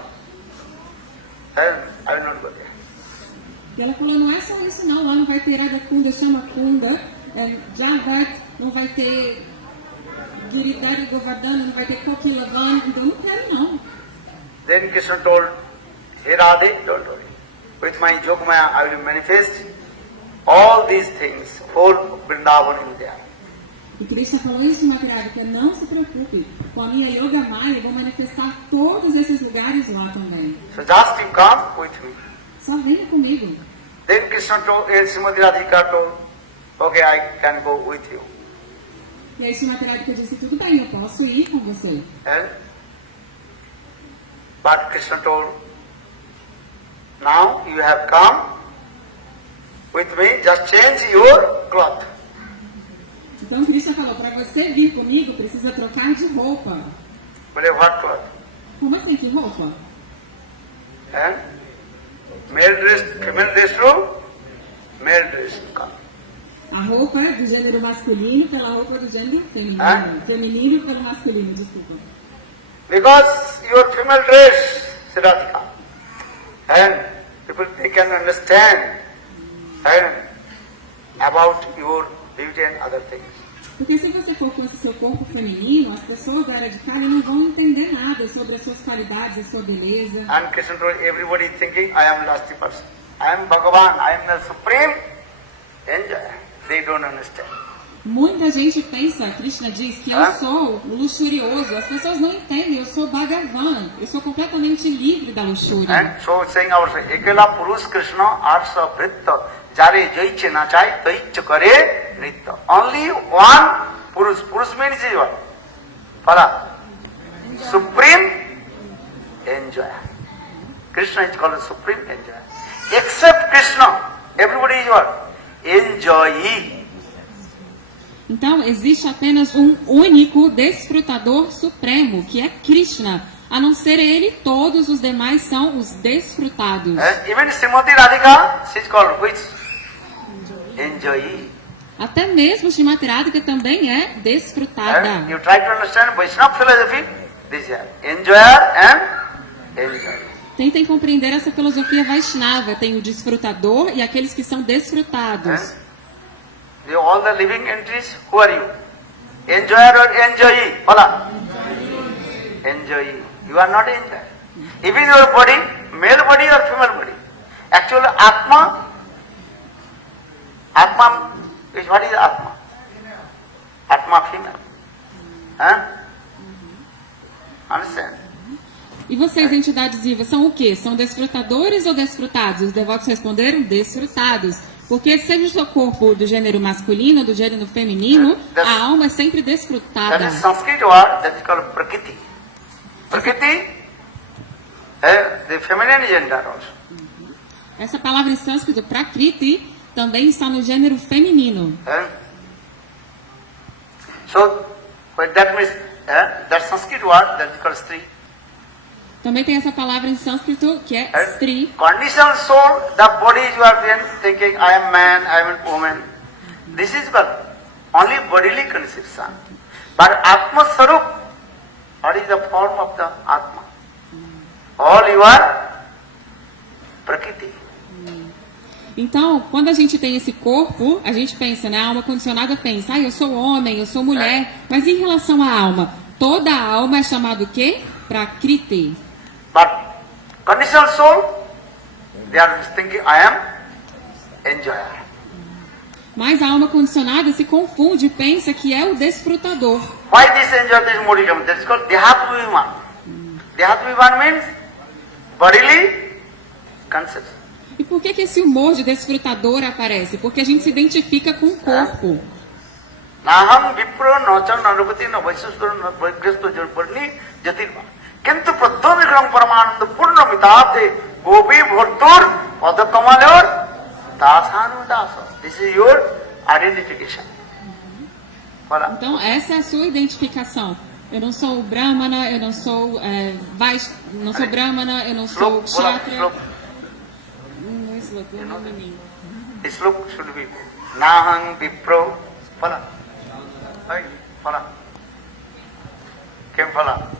I will not go there. E ela falou: não é só isso não, lá não vai ter Radhakunda, Shamakunda, Javat, não vai ter Giridhari Govardhana, não vai ter Kokilavan, então não quero não. Then Krishna told, Hey Radhe, don't worry. With my Yogamaya I will manifest all these things, whole Vrindavan in there. E Krishna falou isso, Radhika: não se preocupe, com a minha Yoga Maya eu vou manifestar todos esses lugares lá também. So just you come with me. Só venha comigo. Then Krishna told, Srimati Radhika told, okay, I can go with you. E aí Srimati Radhika disse: tudo bem, eu posso ir com você. But Krishna told, now you have come with me, just change your cloth. Então Krishna falou: para você vir comigo, precisa trocar de roupa. But what cloth? Como assim, que roupa? Male dress, female dress to male dress. A roupa do gênero masculino pela roupa do gênero feminino. Feminino pelo masculino, desculpa. Because your female dress, Siddhartha, and people they can understand about your beauty and other things. Porque se você for com esse seu corpo feminino, as pessoas da área de cara não vão entender nada sobre as suas qualidades, a sua beleza. And Krishna told everybody thinking, I am lusty person. I am Bhagavan, I am the supreme enjoyer. They don't understand. Muita gente pensa, Krishna diz, que eu sou luxurioso. As pessoas não entendem, eu sou Bhagavan. Eu sou completamente livre da luxúria. And so saying ourselves, Ekala Purush Krishna Arsa Vritta Jare Jaiche Nachai Taicha Kare Vritta. Only one Purush. Purush means what? Pala. Supreme enjoyer. Krishna is called the supreme enjoyer. Except Krishna, everybody is what? Enjoyee. Então, existe apenas um único desfrutador supremo, que é Krishna. A não ser ele, todos os demais são os desfrutados. Even Srimati Radhika, she is called which? Enjoyee. Até mesmo Srimati Radhika também é desfrutada. You try to understand Vaishnava philosophy? This is enjoyer and enjoyer. Tentem compreender essa filosofia Vaishnava. Tem o desfrutador e aqueles que são desfrutados. All the living entities, who are you? Enjoyer or enjoyee? Hola. Enjoyee. You are not enjoyer. Even your body, male body or female body. Actually, Atma is, what is Atma? Atma female. Understand? E vocês, entidades vivas, são o quê? São desfrutadores ou desfrutados? Os devotos responderam desfrutados. Porque seja o seu corpo do gênero masculino ou do gênero feminino, a alma é sempre That desfrutada. is Sanskrit word that is called Prakriti. Prakriti, the feminine gender also. Essa palavra em sânscrito, prakriti, também está no gênero feminino. So, that means that Sanskrit word that is called Stri. Também tem essa palavra em sânscrito que é stri. Conditional soul, the body you are then thinking, I am man, I am a woman. This is called only bodily conception. But Atma Sarup, what is the form of the Atma? All you are Prakriti. Então, quando a gente tem esse corpo, a gente pensa, né? A alma condicionada pensa, eu sou homem, eu sou mulher. Mas em relação à alma, toda a alma é chamada o quê? Prakriti. But conditional soul, they are thinking, I am enjoyer. Mas a alma condicionada se confunde e pensa que é o desfrutador. Why this enjoy this modicum? That is called Dehatviman. Dehatviman means bodily conception. E por que esse humor de desfrutador aparece? Porque a gente se identifica com o corpo. Naham vipro nocha narupati na vaishusvara na vaigresto jorparni jatirma. Kintu pradhomigram paramananda purna mitate gopi bhortur padakamalyor dasanu dasa. This is your identification. Voilà. Então, essa é a sua identificação. Eu não sou brahmana, eu não sou não sou brahmana, eu não sou kshatriya. Slok should be Naham vipro phala. Right? Phala. Kem phala?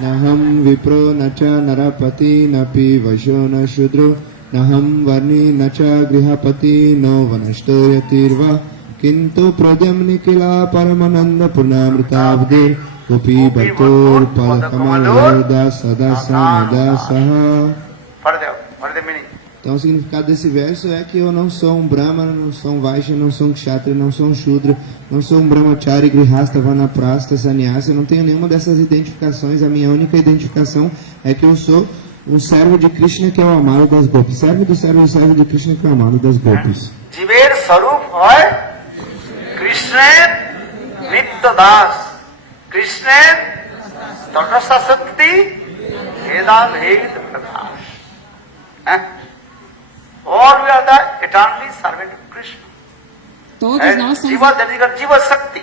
Naham vipro nacha narapati napi vaisho na shudro naham varni nacha grihapati no vanashto yatirva kintu pradyamni kila paramananda purnamritabdir gopi bhator padakamal sadasa saha. What is the meaning? Então o significado desse verso é que eu não sou um brahmana, não sou um vaishya, não sou um kshatriya, não sou um shudra, não sou um brahmachari, grihasta, vanaprastha, sannyasa, eu não tenho nenhuma dessas identificações, a minha única identificação é que eu sou um servo de Krishna que é o amado das gopis, servo de Krishna que é o amado das gopis. Jiver Sarup hoy Krishna Nitya Das, Krishna Tatasa Sakti Veda Ved Prakash. All we are the eternally servant of Krishna. Todos nós somos... Jiva, that is called Jiva Shakti.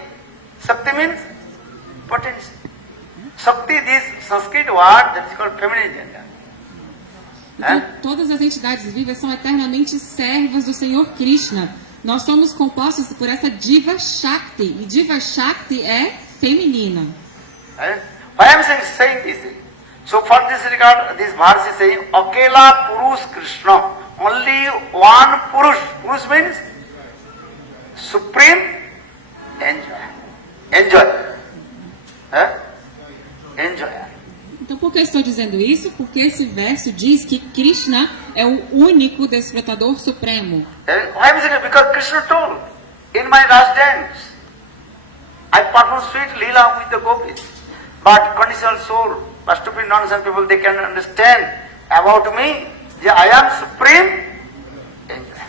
Shakti means potency. Shakti, this Sanskrit word that is called feminine gender. Então, todas as entidades vivas são eternamente servas do Senhor Krishna. Nós somos compostos por essa Jiva Shakti. E Jiva Shakti é feminina. Why I am saying this? So for this regard, this verse is saying, Akela Purush Krishna. Only one Purush. Purush means supreme enjoyer. Enjoyer. Então, por que eu estou dizendo isso? Porque esse verso diz que Krishna é o único desfrutador supremo. Why is it? Because Krishna told, in my last dance, I perform sweet lila with the gopis. But conditional soul, but stupid nonsense people, they can understand about me, that I am supreme enjoyer.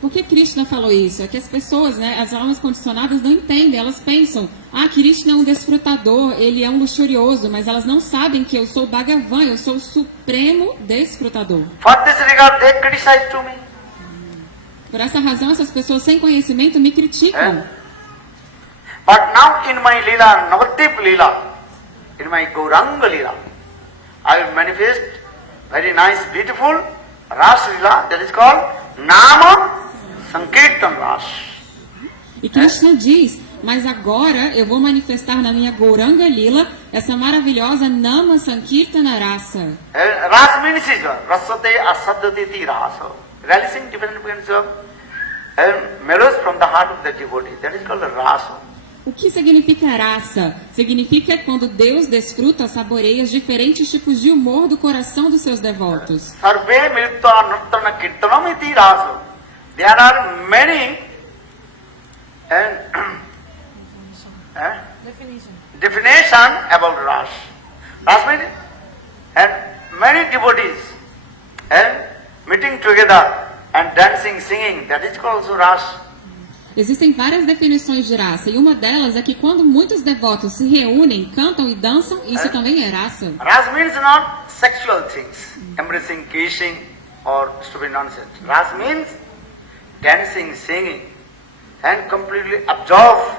Por que Krishna falou isso? É que as pessoas, né, as almas condicionadas não entendem. Elas pensam, Krishna é um desfrutador, ele é um luxurioso, mas elas não sabem que eu sou Bhagavan, eu sou o supremo desfrutador. For this regard, they criticize to me. Por essa razão, essas pessoas sem conhecimento me criticam. But now in my lila, Navadip lila, in my Gauranga lila, I will manifest very nice, beautiful Ras lila, that is called Nama Sankirtan Ras. E Krishna diz, mas agora eu vou manifestar na minha Gauranga Lila essa maravilhosa Nama Sankirtana Rasa. Ras means Rasate Asadati Rasa. Releasing different kinds of melodies from the heart of the devotee. That is called Rasa. O que significa rasa? Significa quando Deus desfruta, saboreia diferentes tipos de humor do coração dos seus devotos. Sarve milta nurtana kirtanamiti rasa. There are many definition about Ras. Ras means, and many devotees and meeting together and dancing, singing, that is called also Ras. Existem várias definições de raça, e uma delas é que quando muitos devotos se reúnem, cantam e dançam, isso também é raça. Ras means not sexual things, embracing, kissing or stupid nonsense. Ras means dancing, singing and completely absorbed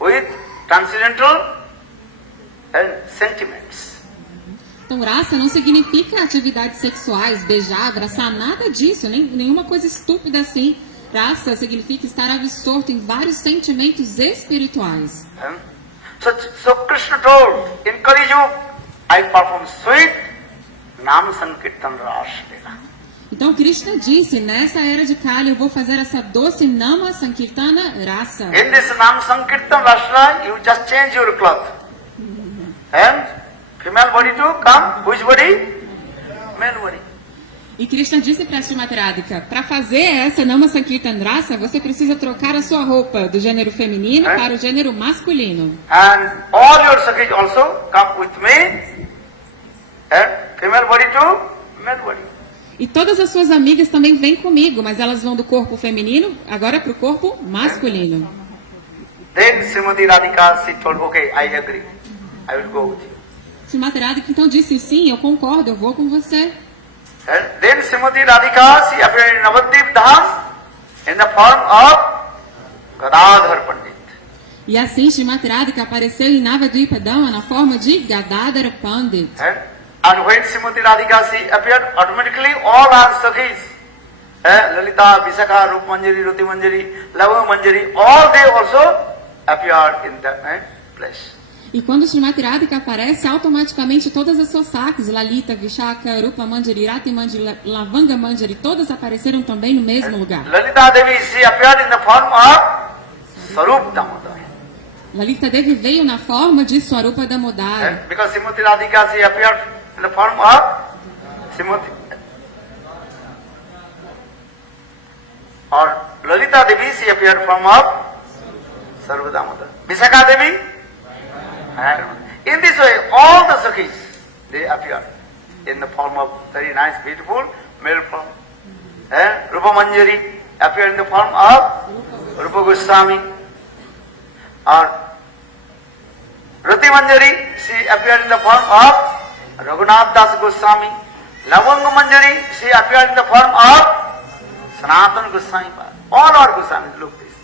with transcendental and sentiments. Então, raça não significa atividades sexuais, beijar, abraçar, nada disso, nenhuma coisa estúpida assim. Raça significa estar absorto em vários sentimentos espirituais. So Krishna told, in Kali Yuga, I perform sweet Nam Sankirtan Ras Leela. Então Krishna disse, nessa era de Kali eu vou fazer essa doce Nama Sankirtana Rasa. In this Nam Sankirtan Rasa, you just change your cloth. And female body to come, which body? Male body. E Krishna disse para Srimati Radhika, para fazer essa Nama Sankirtan Rasa, você precisa trocar a sua roupa do gênero feminino para o gênero masculino. And all your sakhis also come with me. And female body to male body. E todas as suas amigas também vêm comigo, mas elas vão do corpo feminino agora para o corpo masculino. Then Srimati Radhika, she told, okay, I agree. I will go with you. Srimati Radhika então disse, sim, eu concordo, eu vou com você. And then Srimati Radhika, she appeared in Navadvip Dham in the form of Gadadhar Pandit. E assim Srimati Radhika apareceu em Navadvipa Dhama na forma de Gadadhar Pandit. And when Srimati Radhika, she appeared, automatically all our sakhis, Lalita, Visakha, Rup Manjari, Ruti Manjari, Lava Manjari, all they also appeared in that place. E quando Srimati Radhika aparece, automaticamente todas as suas sakhis, Lalita, Vishaka, Rupa Manjari, Rati Manjari, Lavanga Manjari, todas apareceram também no mesmo lugar. Lalita Devi, she appeared in the form of Sarup Damodar. Lalita Devi veio na forma de Swarupa Damodara. Because Srimati Radhika, she appeared in the form of Srimati. Or Lalita Devi, she appeared in the form of Sarup Damodar. Vishakha Devi, and in this way, all the sakhis, they appear in the form of very nice, beautiful male form. Rupa Manjari appear in the form of Rupa Goswami. Or Rati Manjari, she appeared in the form of Raghunath Das Goswami. Lavanga Manjari, she appeared in the form of Sanatana Goswami. All our Goswamis, look this.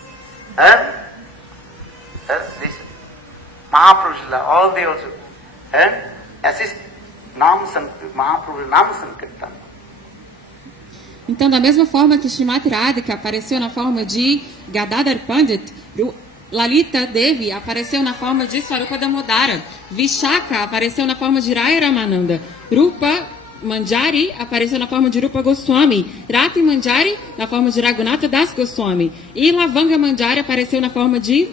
This Mahaprabhu, all they also assist Mahaprabhu Nam Sankirtan. Então, da mesma forma que Srimati Radhika apareceu na forma de Gadadhar Pandit, Lalita Devi apareceu na forma de Swarupa Damodara, Vishaka apareceu na forma de Raya Ramananda, Rupa Manjari apareceu na forma de Rupa Goswami, Rati Manjari na forma de Raghunatha Das Goswami e Lavanga Manjari apareceu na forma de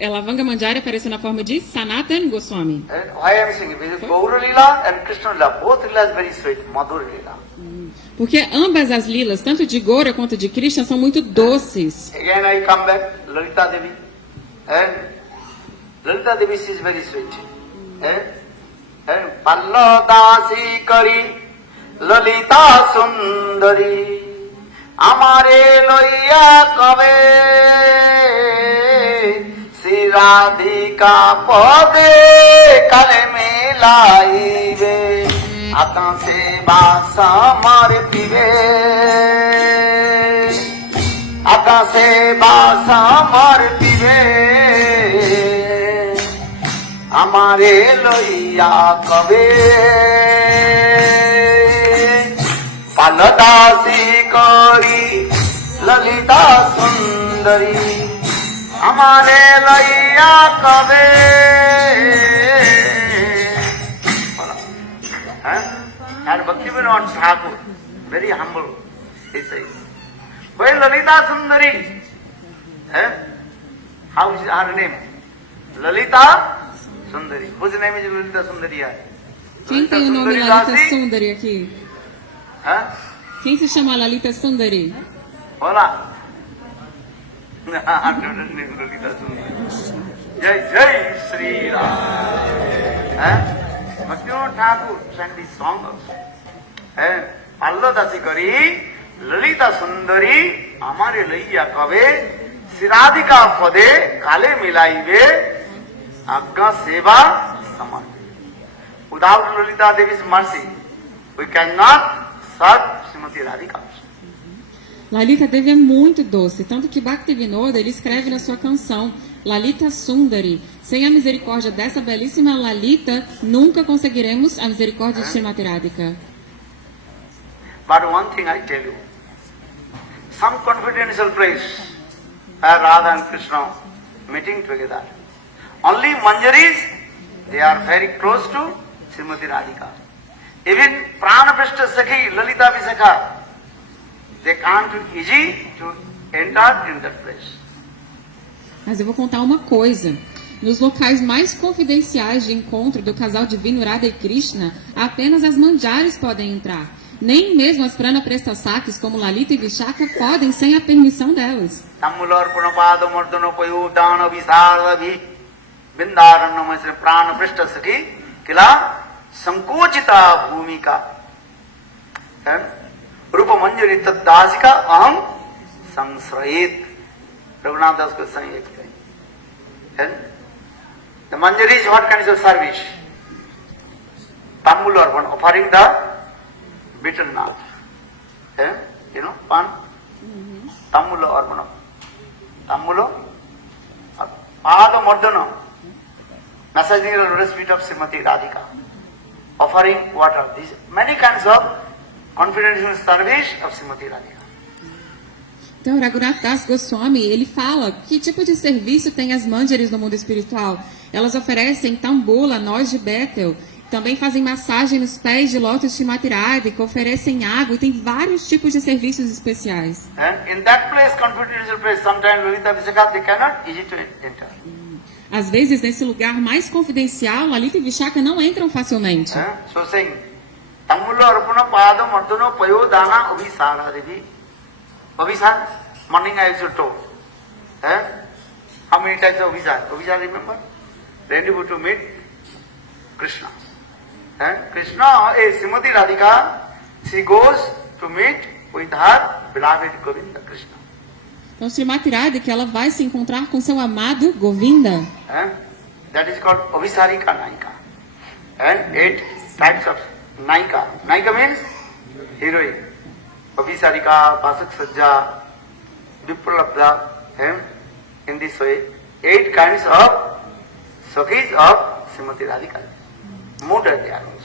Lavanga Manjari apareceu na forma de Sanatan Goswami. And why I am saying this is Gaura Lila and Krishna Lila, both Lila is very sweet, Madhur Lila. Porque ambas as lilas, tanto de Gaura quanto de Krishna, são muito doces. Again I come back, Lalita Devi. And Lalita Devi, she is very sweet. And Palladasi Kari Lalita Sundari Amare Loya Kave Sri Radhika Pade Kale Me Laive Ata Se Basa Mar Pive Ata Se Basa Mar Pive Amare loiya kave Paladasi kari Lalita sundari Amare loiya kave. And Bhaktivinoda Thakur, very humble, he says, when Lalita Sundari, how is her name? Lalita Sundari. Whose name is Lalita Sundari? Quem tem o nome Lalita Sundari aqui? Huh? Quem se chama Lalita Sundari? Olá. Lalita Sundari. Jai Jai Sri Ram. Bhaktivinoda Thakur sang this song also. Palladasi kari Lalita Sundari Amare Laiya Kave Siradhika Pade Kale Milaive Agga Seva Saman. Without Lalita Devi's mercy, we cannot serve Srimati Radhika. Lalita Devi é muito doce, tanto que Bhaktivinoda ele escreve na sua canção Lalita Sundari. Sem a misericórdia dessa belíssima Lalita, nunca conseguiremos a misericórdia de Srimati Radhika. But one thing I tell you, some confidential place are Radha and Krishna meeting together. Only Manjaris, they are very close to Srimati Radhika. Even Pranaprishta Sakhi, Lalita Visakha, they can't easy to enter in that place. Mas eu vou contar uma coisa. Nos locais mais confidenciais de encontro do casal divino Radha e Krishna, apenas as manjaris podem entrar. Nem mesmo as pranaprastasakis, como Lalita e Vishaka, podem sem a permissão delas. Tamular Pranapado Mardano Payu Dana Visarvavi Bindaranamase Pranaprishta Sakhi Kila Sankochita Bhumika. Rupa Manjari Tadasika Aham Sangsrayit. Raghunath Das Goswami explained. The Manjari is what kind of service? Tamul Arpan, offering the beaten nut. You know, pan? Tamula Arpan. Tamulo? Pada Mardana. Massaging the lotus feet of Srimati Radhika. Offering water. These many kinds of confidential service of Srimati Radhika. Então, Raghunath Das Goswami, ele fala que tipo de serviço tem as manjaris no mundo espiritual. Elas oferecem tambula, nós de Bethel, também fazem massagem nos pés de lótus de Srimati Radhika, oferecem água e tem vários tipos de serviços especiais. And in that place, confidential place, sometimes Lalita Vishaka, they cannot easy to enter. Às vezes, nesse lugar mais confidencial, Lalita e Vishaka não entram facilmente. So saying, Tamula Arpana Pada Mardana Payo Dana Abhisara Devi. Abhisar, morning I also told. How many types of Abhisar? Abhisar, remember? Rendezvous to meet Krishna. Krishna is Srimati Radhika. She goes to meet with her beloved Govinda Krishna. Então, Srimati Radhika, ela vai se encontrar com seu amado Govinda. That is called Abhisarika Naika. And 8 types of Naika. Naika means heroine. Abhisarika, Pasak Sajja, Vipralabdha. In this way, 8 kinds of Sakhis of Srimati Radhika. More than they are also.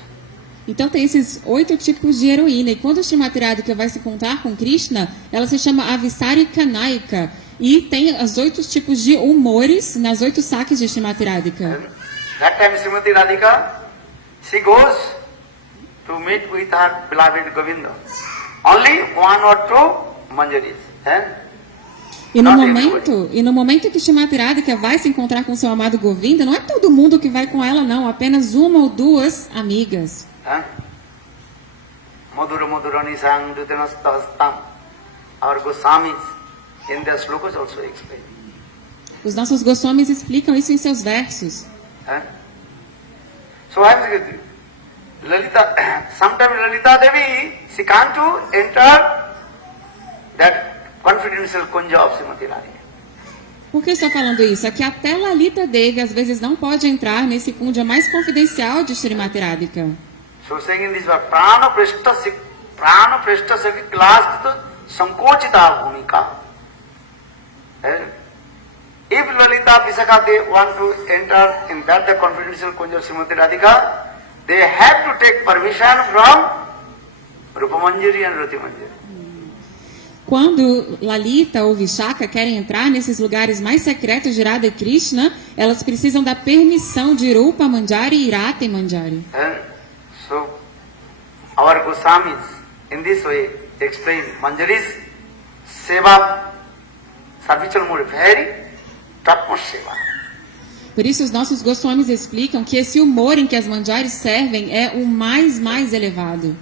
Então tem esses 8 tipos de heroína. E quando Srimati Radhika vai se encontrar com Krishna, ela se chama Avisarika Naika. E tem os 8 tipos de humores nas 8 saques de Srimati Radhika. That time Srimati Radhika, she goes to meet with her beloved Govinda. Only 1 or 2 manjaris. E no momento que Srimati Radhika vai se encontrar com seu amado Govinda, não é todo mundo que vai com ela, não. Apenas 1 ou 2 amigas. Madhura Madhurani sang Dutanastastam. Our Goswamis in their slokas also explain. Os nossos Goswamis explicam isso em seus versos. So I am saying, Lalita, sometimes Lalita Devi, she can't to enter that confidential kunja of Srimati Radhika. Por que estou falando isso? É que até Lalita Devi às vezes não pode entrar nesse kunja mais confidencial de Srimati Radhika. So saying in this verse, Prana Prishta Sakhi Klaskita Sankochita Bhumika. If Lalita Visakha they want to enter in that the confidential kunja of Srimati Radhika, they have to take permission from Rupa Manjari and Rati Manjari. Quando Lalita ou Vishaka querem entrar nesses lugares mais secretos de Radha e Krishna, elas precisam da permissão de Rupa Manjari e Rati Manjari. So, our Goswamis in this way explain Manjari's seva, servicial mode, very topmost seva. Por isso, os nossos Goswamis explicam que esse humor em que as manjaris servem é o mais elevado.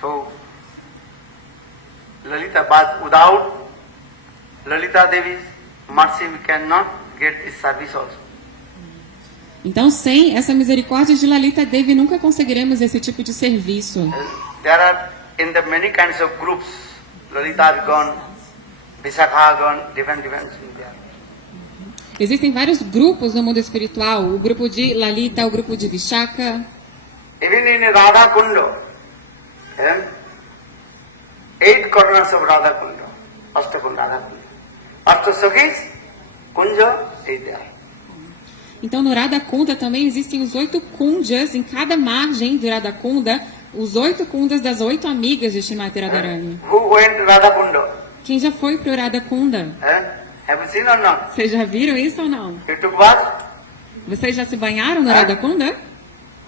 So, Lalita, but without Lalita Devi's mercy we cannot get this service also. Então, sem essa misericórdia de Lalita Devi, nunca conseguiremos esse tipo de serviço. There are in the many kinds of groups, Lalita gone, Visakha gone, different in there. Existem vários grupos no mundo espiritual. O grupo de Lalita, o grupo de Vishaka. Even in Radha Kunda, 8 corners of Radha Kunda, Ashtakunda Radha Kunda. Ashtasakis, Kunja is there. Então, no Radha Kunda também existem os 8 kunjas, em cada margem do Radha Kunda, os 8 kundas das 8 amigas de Srimati Radharani. Who went to Radha Kunda? Quem já foi para o Radha Kunda? Have you seen or not? Vocês já viram isso ou não? You took bath? Vocês já se banharam no Radha Kunda?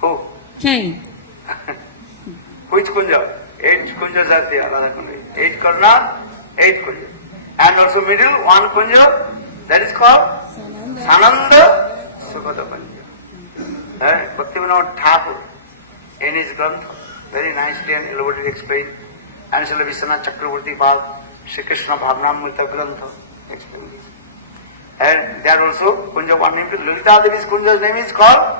Who? Quem? Which Kunja? 8 Kunjas are there, Radha Kunda. 8 corner, 8 Kunja. And also middle, 1 Kunja, that is called Sananda Sukata Kunja. Bhaktivinoda Thakur, in his Grantha, very nicely and elaborately explained. And Srila Vishwanath Chakravarti Bhav, Sri Krishna Bhavnamrita Grantha, explained this. And there also, Kunja, one name, Lalita Devi's Kunja's name is called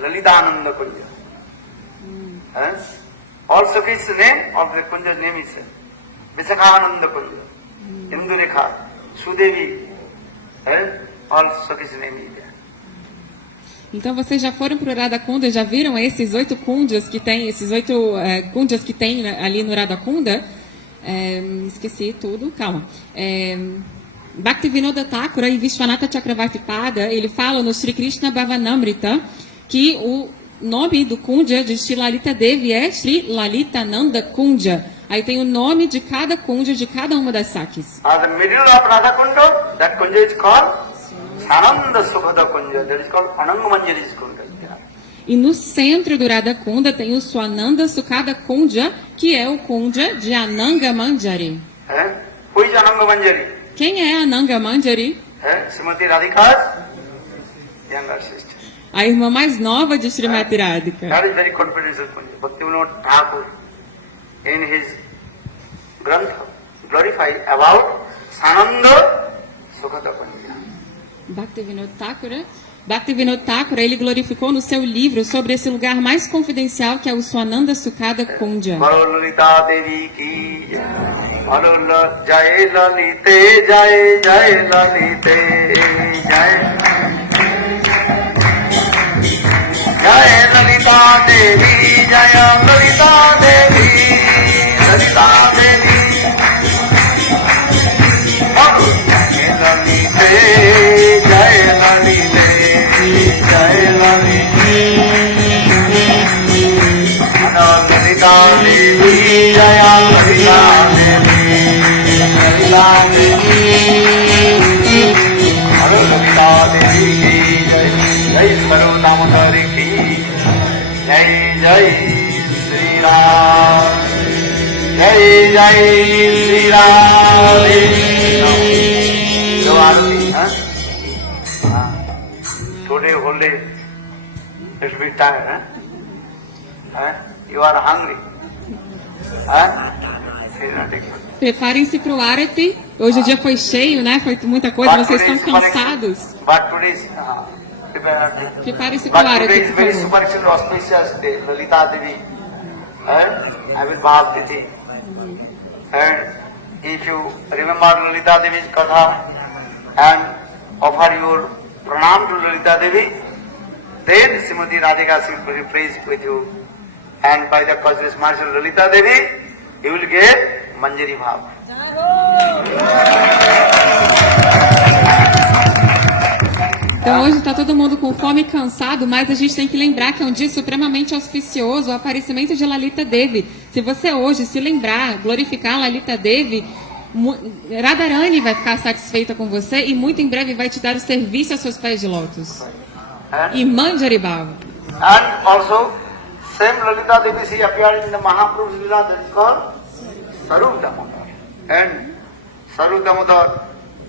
Lalitananda Kunja. All Sakhi's name of the Kunja's name is Visakhananda Kunja, Indulekha, Sudevi, all Sakhi's name is there. Então vocês já foram para o Radha Kunda, já viram esses 8 kunjas que tem, esses 8 kunjas que tem ali no Radha Kunda? Esqueci tudo, calma. Bhaktivinoda Thakura e Vishwanatha Chakravarti Pada, ele fala no Sri Krishna Bhavanamrita que o nome do kunja de Sri Lalita Devi é Sri Lalitananda Kunja. Aí tem o nome de cada kunja de cada uma das sakis. At the middle of Radha Kunda, that Kunja is called Sananda Sukhada Kunja, that is called Anangamanjari Kunja. E no centro do Radha Kunda tem o Swananda Sukhada Kunja, que é o kunja de Ananga Manjari. Who is Anangamanjari? Quem é Ananga Manjari? Srimati Radhika's younger sister. A irmã mais nova de Srimati Radhika. That is very confidential Kunja. Bhaktivinoda Thakur, in his Grantha, glorified about Sananda Sukhada Kunja. Bhaktivinoda Thakura, ele glorificou no seu livro sobre esse lugar mais confidencial que é o Swananda Sukhada Kunja. Lalita Devi ki Jai Lalite, Jai Jai Lalite, Jai Jai Lalita Devi, Jai Lalita Devi, Lalita Devi. Jai Lalite, Jai Lalite, Lalita Devi, Jai Lalita Devi, Lalita Devi, Lalita Devi, Jai Saru Damodari ki, Jai Jai Sri Ram, Jai Jai Sri Ram. Today whole day, it will be tired. You are hungry. Preparem-se para o Arati. Hoje o dia foi cheio, né? Foi muita coisa, vocês estão cansados. Preparem-se para o Arati, Today is por very favor. super auspicious day, Lalita Devi, Avirbhav Tithi. And if you remember Lalita Devi's Katha and offer your pranam to Lalita Devi, then Srimati Radhika will be pleased with you. And by the causeless mercy of Lalita Devi, you will get Manjari Bhav. Então hoje está todo mundo com fome e cansado, mas a gente tem que lembrar que é um dia supremamente auspicioso, o aparecimento de Lalita Devi. Se você hoje se lembrar, glorificar Lalita Devi, Radharani vai ficar satisfeita com você e muito em breve vai te dar o serviço aos seus pés de lótus. E Manjari Bhava. And also, same Lalita Devi, she appeared in the Mahaprabhu's Lila, that is called Sarup Damodar. And Sarup Damodar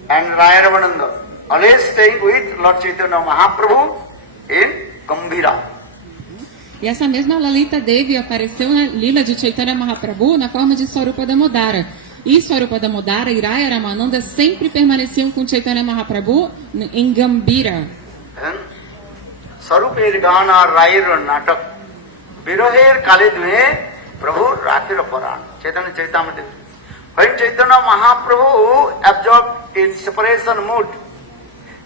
and Rayaravananda, always staying with Lord Chaitanya Mahaprabhu in Gambhira. E essa mesma Lalita Devi apareceu na Lila de Chaitanya Mahaprabhu na forma de Sarupa Damodara. e Swarupa Damodara e Raya Ramananda sempre permaneciam com Chaitanya Mahaprabhu em Gambhira. And Sarupir Gana Rair Natak Biroher Kalidwe Prabhu Rakir Paran Chaitanya Chaitamati. When Chaitanya Mahaprabhu absorbed in separation mood,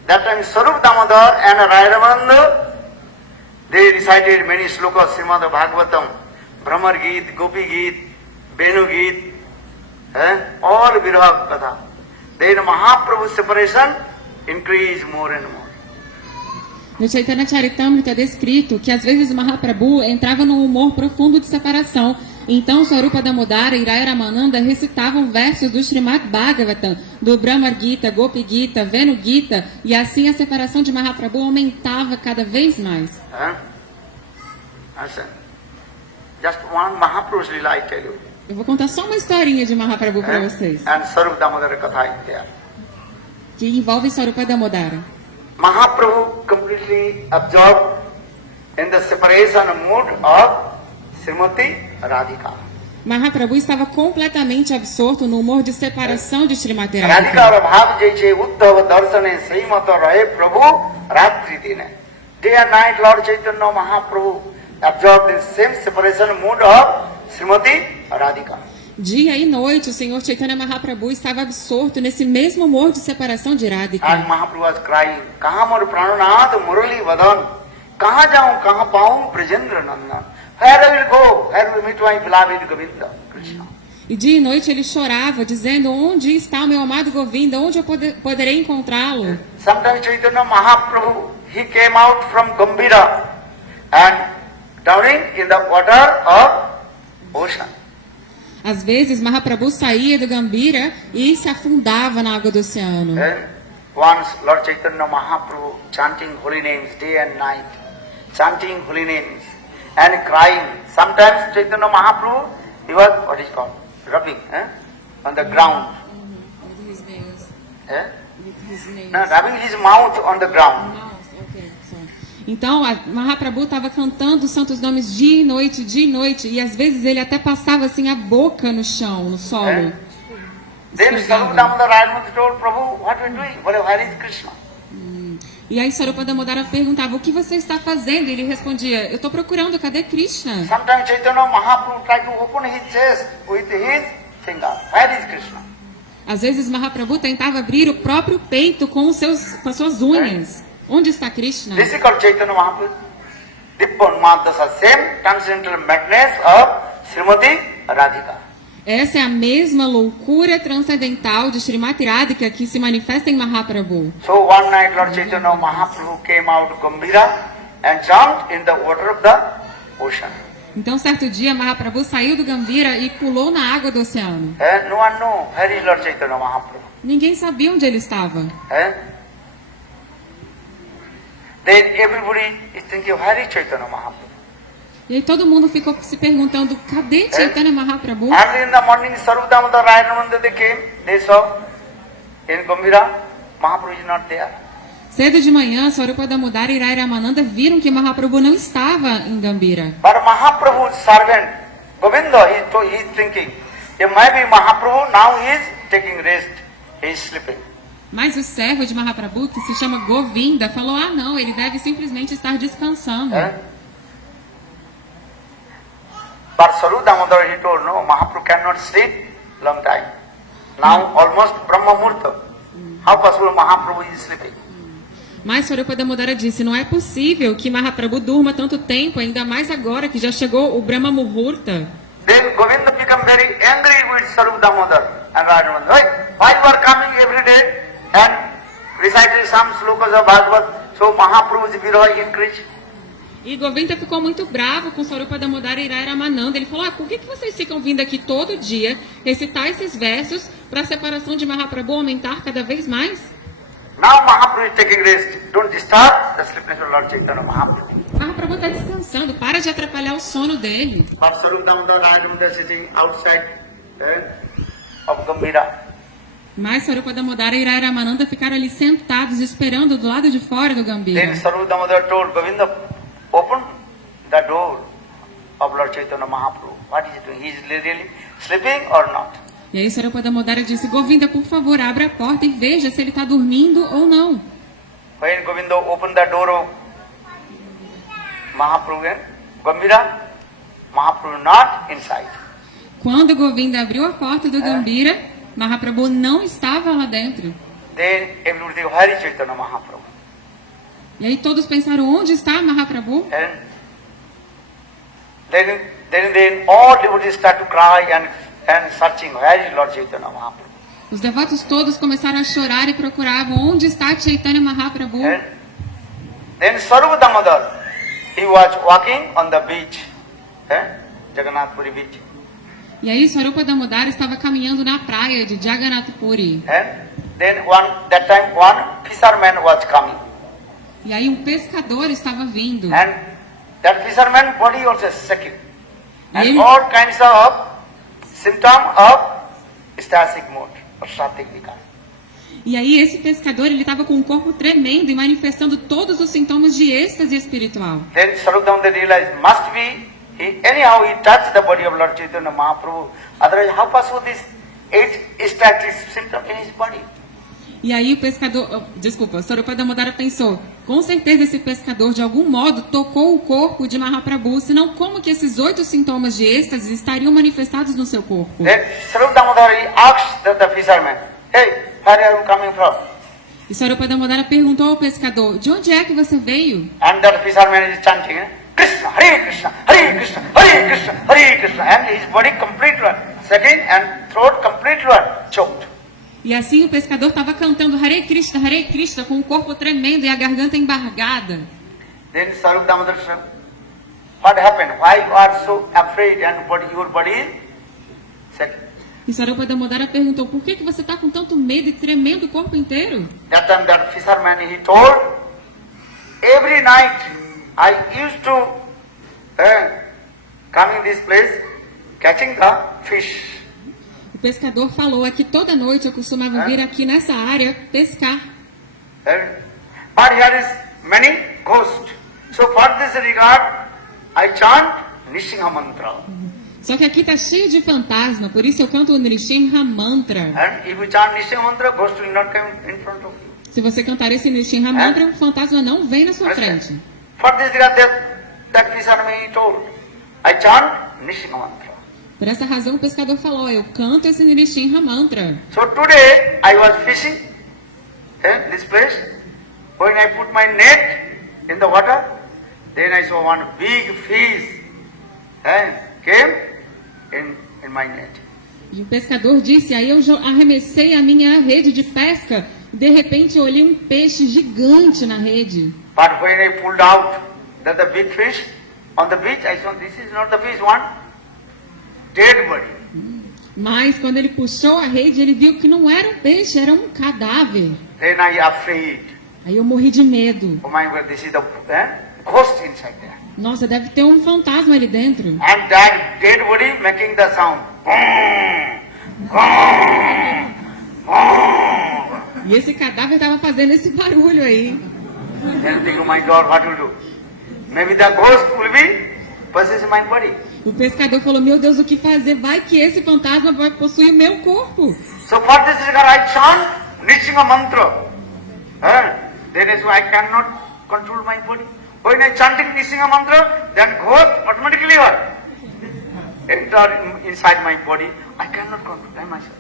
that time Sarup Damodar and Raya Ramananda, they recited many slokas, Srimad Bhagavatam, Brahmar Geet, Gopi Geet, Benu Geet, all Viraha Katha. Then Mahaprabhu's separation increased more and more. No Chaitanya Charitamrita é descrito que às vezes Mahaprabhu entrava num humor profundo de separação. Então Swarupa Damodara e Raya Ramananda recitavam versos do Srimad Bhagavatam, do Brahmar Gita, Gopi Gita, Venu Gita, e assim a separação de Mahaprabhu aumentava cada vez mais. Just one Mahaprabhu's Lila I tell you. Eu vou contar só uma historinha de Mahaprabhu para vocês, And Sarup Damodara Katha in there. que envolve Swarupa Damodara. Mahaprabhu completely absorbed in the separation mood of Srimati Radhika. Mahaprabhu estava completamente absorto no humor de separação de Srimati Radhika Radhika. bhav jaiche uddhava darsane sehimata rahe Prabhu ratri dine. Day and night Lord Chaitanya Mahaprabhu absorbed in same separation mood of Srimati Radhika. Dia e noite, o Senhor Chaitanya Mahaprabhu estava absorto nesse mesmo humor de separação de And Radhika. Mahaprabhu was crying, Kaha mar prananath murali vadan, kaha jaun, kaha paun Brajendra Nandan. Where I will go, where will meet my beloved Govinda, Krishna. E dia e noite ele chorava, dizendo: onde está o meu amado Govinda? Onde eu poderei encontrá-lo? Sometimes Chaitanya Mahaprabhu, he came out from Gambhira and drowning in the water of ocean. Às vezes Mahaprabhu saía do Gambhira e se afundava na água do oceano. Then once Lord Chaitanya Mahaprabhu chanting holy names day and night, chanting holy names and crying. Sometimes Chaitanya Mahaprabhu, he was, what is called, rubbing on the ground. No, rubbing his mouth on the ground. Então, Mahaprabhu estava cantando os santos nomes dia e noite, e às vezes ele até passava assim a boca no chão, no solo. Then Sarupa Damodar Rayananda told Prabhu, what are you doing? Where is Krishna? E aí Swarupa Damodara perguntava: o que você está fazendo? E ele respondia: eu estou procurando, cadê Krishna? Sometimes Chaitanya Mahaprabhu tried to open his chest with his finger. Where is Krishna? Às vezes Mahaprabhu tentava abrir o próprio peito com as suas unhas. Onde está Krishna? This is called Chaitanya Mahaprabhu. Dippan Madhasa, same transcendental madness of Srimati Radhika. Essa é a mesma loucura transcendental de Srimati Radhika que se manifesta em Mahaprabhu. So one night Lord Chaitanya Mahaprabhu came out of Gambhira and jumped in the water of the ocean. Então, certo dia, Mahaprabhu saiu do Gambhira e pulou na água do oceano. No one knew where is Lord Chaitanya Mahaprabhu. Ninguém sabia onde ele estava. Then everybody is thinking, where is Chaitanya Mahaprabhu? E aí todo mundo ficou se perguntando: cadê Chaitanya Mahaprabhu? Early in the morning, Sarupa Damodar Rayananda, they came, they saw in Gambhira, Mahaprabhu is not there. Cedo de manhã, Swarupa Damodara e Raya Ramananda viram que Mahaprabhu não estava em Gambhira. But Mahaprabhu's servant, Govinda, he is thinking, it might be Mahaprabhu, now he is taking rest, he is sleeping. Mas o servo de Mahaprabhu, que se chama Govinda, falou: ah não, ele deve simplesmente estar descansando. But Sarupa Damodar, he told, no, Mahaprabhu cannot sleep long time. Now almost Brahma Murta. How possible Mahaprabhu is sleeping? Mas Swarupa Damodara disse: não é possível que Mahaprabhu durma tanto tempo, ainda mais agora que já chegou o Brahma Muhurta. Then Govinda became very angry with Sarupa Damodar and Rajananda. Why you are coming every day and reciting some slokas of Bhagavad, so Mahaprabhu's viraha increase? E Govinda ficou muito bravo com Swarupa Damodara e Raya Ramananda. Ele falou: por que vocês ficam vindo aqui todo dia recitar esses versos para a separação de Mahaprabhu aumentar cada vez mais? Now Mahaprabhu is taking rest. Don't disturb the sleepiness of Lord Chaitanya Mahaprabhu. Mahaprabhu está descansando, para de atrapalhar o sono dele. But Sarupa Damodar Rajananda sitting outside of Gambhira. Mas Swarupa Damodara e Raya Ramananda ficaram ali sentados esperando do lado de fora do Gambhira. Then Sarupa Damodar told Govinda, open the door of Lord Chaitanya Mahaprabhu. What is he doing? He is really sleeping or not? E aí Swarupa Damodara disse, Govinda, por favor, abra a porta e veja se ele está dormindo ou não. When Govinda opened the door of Mahaprabhu and Gambhira, Mahaprabhu not inside. Quando Govinda abriu a porta do Gambhira, Mahaprabhu não estava lá dentro. Then everybody, where is Chaitanya Mahaprabhu? E aí todos pensaram, onde está Mahaprabhu? And then all devotees start to cry and searching, where is Lord Chaitanya Mahaprabhu? Os devotos todos começaram a chorar e procuravam onde está Chaitanya Mahaprabhu. And then Swarupa Damodar, he was walking on the beach, Jagannath Puri beach. E aí Swarupa Damodara estava caminhando na praia de Jagannath Puri. And then that time one fisherman was coming. E aí um pescador estava vindo. And that fisherman body also shaking. And Ele- all kinds of symptom of ecstatic mood or sattvic vikar. E aí esse pescador ele estava com o corpo tremendo e manifestando todos os sintomas de êxtase espiritual. Then Swarupa Damodar realized must be anyhow he touched the body of Lord Chaitanya Mahaprabhu. Otherwise how possible this ecstatic symptom in his body? E aí o pescador, desculpa, Swarupa Damodara pensou, com certeza esse pescador de algum modo tocou o corpo de Mahaprabhu, senão como que esses 8 sintomas de êxtase estariam manifestados no seu corpo? Then Swarupa Damodar he asked the fisherman, hey, where are you coming from? E Swarupa Damodara perguntou ao pescador, de onde é que você veio? And that fisherman is chanting, Krishna, Hare Krishna, Hare Krishna, Hare Krishna, Hare Krishna. And his body completely shaking and throat completely choked. E assim o pescador estava cantando Hare Krishna, com o corpo tremendo e a garganta embargada. Then Swarupa Damodar said, what happened? Why you are so afraid and your body is shaking? E Swarupa Damodara perguntou, por que você está com tanto medo e tremendo o corpo inteiro? That time that fisherman he told, every night I used to come in this place catching the fish. O pescador falou, aqui toda noite eu costumava vir aqui nessa área pescar. But here is many ghosts. So for this regard, I chant Nishinga mantra. Só que aqui está cheio de fantasma, por isso eu canto o Nrsimha Mantra. And if you chant Nishinga mantra, ghost will not come in front of you. Se você cantar esse Nrsimha Mantra, o fantasma não vem na sua frente. For this regard, that fisherman he told, I chant Nishinga mantra. Por essa razão o pescador falou, eu canto esse Nrsimha Mantra. So today I was fishing in this place. When I put my net in the water, then I saw one big fish came in my net. E o pescador disse, aí eu arremessei a minha rede de pesca, e de repente eu olhei um peixe gigante na rede. But when I pulled out the big fish on the beach, I saw this is not the fish, one dead body. Mas quando ele puxou a rede, ele viu que não era um peixe, era um cadáver. Then I afraid. Aí eu morri de medo. Oh my God, this is the ghost inside there. Nossa, deve ter um fantasma ali dentro. And that dead body making the sound. E esse cadáver estava fazendo esse barulho aí. Then think, oh my God, what will do? Maybe the ghost will be possessing my body. O pescador falou, meu Deus, o que fazer? Vai que esse fantasma vai possuir o meu corpo. So for this regard I chant Nishinga mantra. Then I cannot control my body. When I chanting Nishinga mantra, then ghost automatically enter inside my body. I cannot control myself.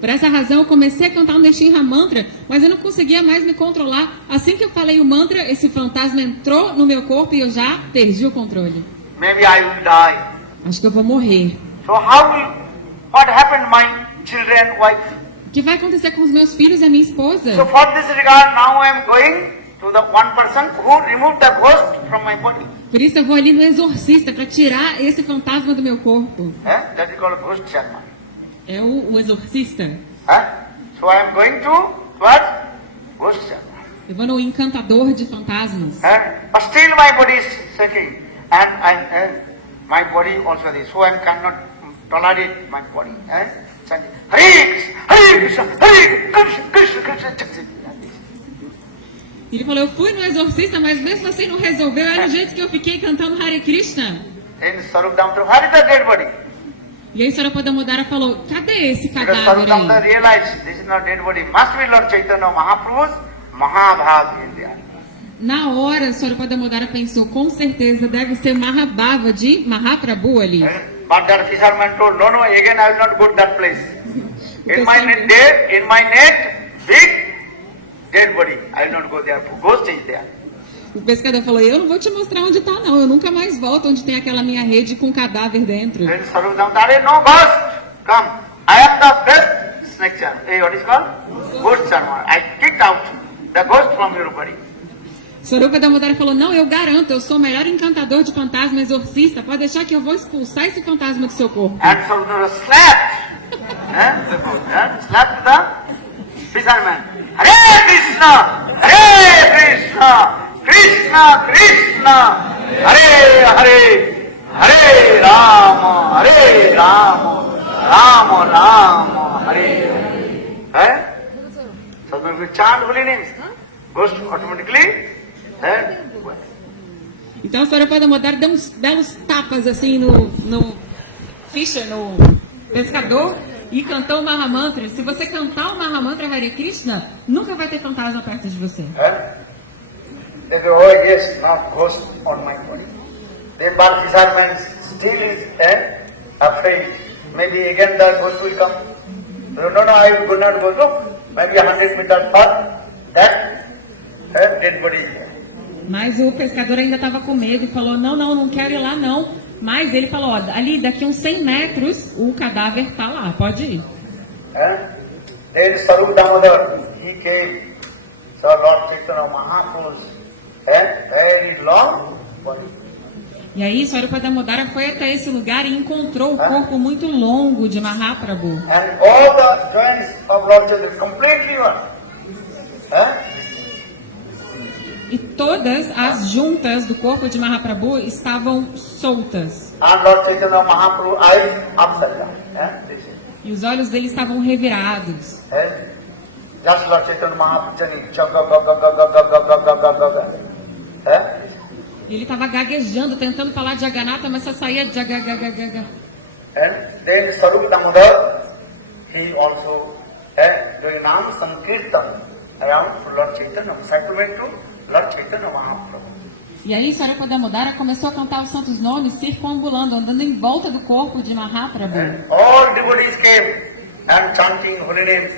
Por essa razão, eu comecei a cantar o Nrsimha Mantra, mas eu não conseguia mais me controlar. Assim que eu falei o mantra, esse fantasma entrou no meu corpo e eu já perdi o controle. Maybe I will die. Acho que eu vou morrer. So what happened to my children, wife? O que vai acontecer com os meus filhos e a minha esposa? So for this regard, now I am going to the one person who removed the ghost from my body. Por isso eu vou ali no exorcista para tirar esse fantasma do meu corpo. That is called ghost charma. É o exorcista. So I am going to what? Ghost charma. Eu vou no encantador de fantasmas. But still my body is shaking, and my body also this. So I cannot tolerate my body. Chanting, Hare Krishna, Hare Krishna, Hare Krishna, Krishna Krishna, Krishna. Ele falou, eu fui no exorcista, mas mesmo assim não resolveu. Era o jeito que eu fiquei cantando Hare Krishna. Then Swarupa Damodar, where is the dead body? E aí Swarupa Damodara falou, cadê esse Because cadáver Sarvadamodara aí? realized this is not dead body, must be Lord Chaitanya Mahaprabhu's Mahabhag India. Na hora, Swarupa Damodara pensou, com certeza deve ser Mahabhava de Mahaprabhu ali. But that fisherman told, no, again I will not go to that place. In my net, big dead body. I will not go there. Ghost is there. O pescador falou, eu não vou te mostrar onde tá não, eu nunca mais volto onde tem aquela minha rede com cadáver dentro. Then Sarvadamodara, no ghost, come. I am the best snake charmer. Hey, what is called? Ghost charmer. I kicked out the ghost from your body. Swarupa Damodara falou, não, eu garanto, eu sou o melhor encantador de fantasma exorcista, pode deixar que eu vou expulsar esse fantasma do seu corpo. And Sarvadamodara slapped. Slapped the fisherman. Hare Krishna! Hare Krishna! Krishna Krishna! Hare Hare! Hare Rama! Hare Rama! Rama Rama! Hare Hare. So when we chant holy names, ghost automatically. Então Swarupa Damodara deu uns belos tapas assim no fisher, no pescador, e cantou o Mahamantra. Se você cantar o Mahamantra Hare Krishna, nunca vai ter fantasma perto de você. They go, oh yes, not ghost on my body. Then but fisherman still is afraid. Maybe again the ghost will come. No, I will not go. Look, maybe 100 meters far, that dead body is there. Mas o pescador ainda estava com medo e falou, não quero ir lá não. Mas ele falou, ó, ali daqui uns 100 metros o cadáver tá lá, pode ir. Then Swarupa Damodara, he came, saw Lord Chaitanya Mahaprabhu's very long body. E aí Swarupa Damodara foi até esse lugar e encontrou o corpo muito longo de Mahaprabhu. And all the joints of Lord Chaitanya completely one. E todas as juntas do corpo de Mahaprabhu estavam soltas. And Lord Chaitanya Mahaprabhu eyes upside down. E os olhos dele estavam revirados. Just Lord Chaitanya Mahaprabhu. E ele estava gaguejando, tentando falar de Jagannatha, mas só saía de Jagagaga. And then Swarupa Damodara, he also doing Nam Sankirtan around Lord Chaitanya, sacrament to Lord Chaitanya Mahaprabhu. E aí Swarupa Damodara começou a cantar os santos nomes, circumambulando, andando em volta do corpo de Mahaprabhu. And all devotees came and chanting holy names.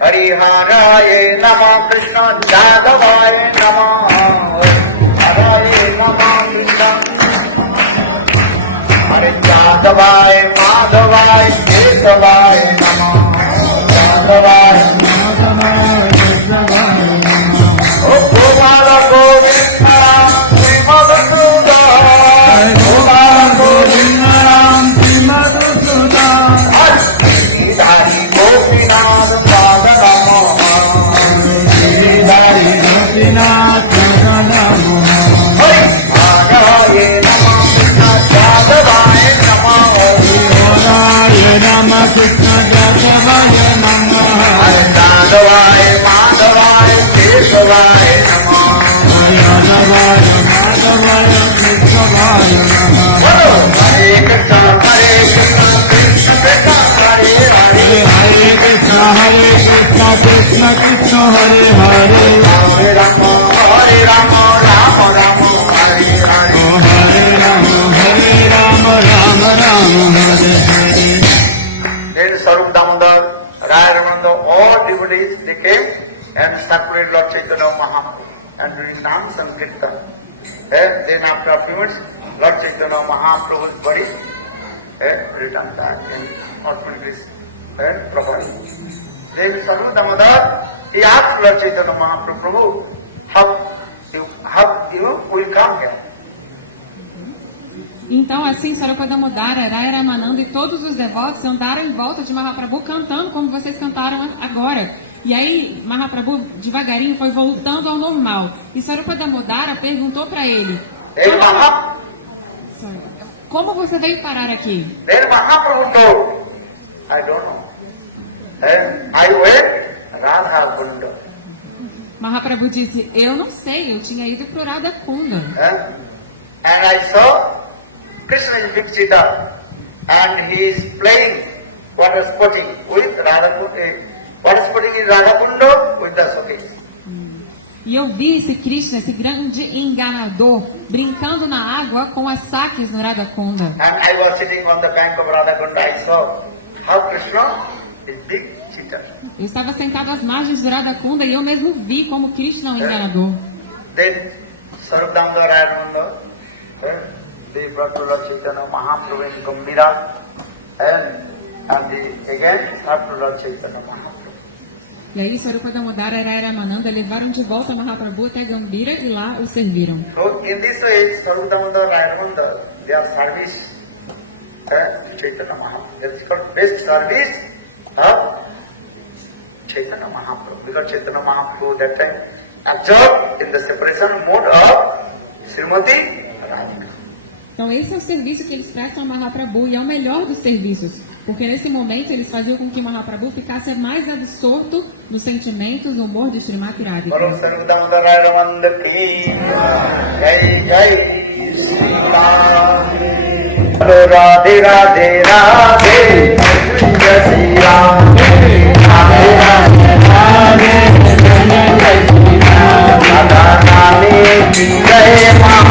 Hariharaye Namah Krishna Jadavaye Namah. Hare Namah Krishna. Hare Jadavaye Madhavaye Kesavaye Namah. Jadavaye Madhavaye Kesavaye Namah. O Gopala Govinda Sri Madhusudan. Gopala Govinda Sri Madhusudan. Hari Gopinath Sadhanamo. Hari Gopinath Sadhanamo. Hare Namah Krishna Jadavaye Namah. Hare Namah Krishna Jadavaye Namah. Hare Jadavaye Madhavaye Kesavaye Namah. Hare Jadavaye Madhavaye Kesavaye Namah. Hare Krishna Krishna Krishna Hare Hare. Hare Krishna Krishna Krishna Hare Hare. Hare Rama Rama Rama Hare Hare. Hare Rama Rama Rama Hare Hare. Then Swarupa Damodara, Raya Ramananda, all devotees, they came and separated Lord Chaitanya Mahaprabhu and doing Nam Sankirtan. Then after a few minutes, Lord Chaitanya Mahaprabhu's body returned back in automatically properly. Then Swarupa Damodara, he asked Lord Chaitanya Mahaprabhu, how you will come here? Então assim Swarupa Damodara, Raya Ramananda e todos os devotos andaram em volta de Mahaprabhu cantando como vocês cantaram agora. E aí Mahaprabhu devagarinho foi voltando ao normal. E Swarupa Damodara perguntou para ele, como você veio parar aqui? Then Mahaprabhu told, I don't know. I went Radha Kunda. Mahaprabhu disse, eu não sei, eu tinha ido para o Radha Kunda. And I saw Krishna in big cheetah. and he is playing water sporting with water sporting in Radha Kunda with the Sakis. E eu vi esse Krishna, esse grande enganador, brincando na água com as saques no Radha Kunda. And I was sitting on the bank of Radha Kunda. I saw how Krishna is big cheater. Eu estava sentado às margens do Radha Kunda e eu mesmo vi como Krishna é um enganador. Then Sarvdamda Rayamanda, they brought to Lord Chaitanya Mahaprabhu in Gambhira, and again brought to Lord Chaitanya Mahaprabhu. E aí Swarupa Damodara e Ramananda levaram de volta Mahaprabhu até Gambhira e lá o serviram. So in this way, Sarvdamda Rayamanda, they are service Chaitanya Mahaprabhu. That is called best service of Chaitanya Mahaprabhu. Because Chaitanya Mahaprabhu that time absorbed in the separation mode of Srimati Radhika. Então esse é o serviço que eles prestam a Mahaprabhu e é o melhor dos serviços. Porque nesse momento eles faziam com que Mahaprabhu ficasse mais absorto nos sentimentos, no humor de Srimati Radhika. Bolo Sarvdamda Rayamanda ki jai jai Sri Ram. Radhe Radhe Radhe Jai Sri Ram. Radhe Radhe Radhe Jai Sri Ram. Radha Name ki jai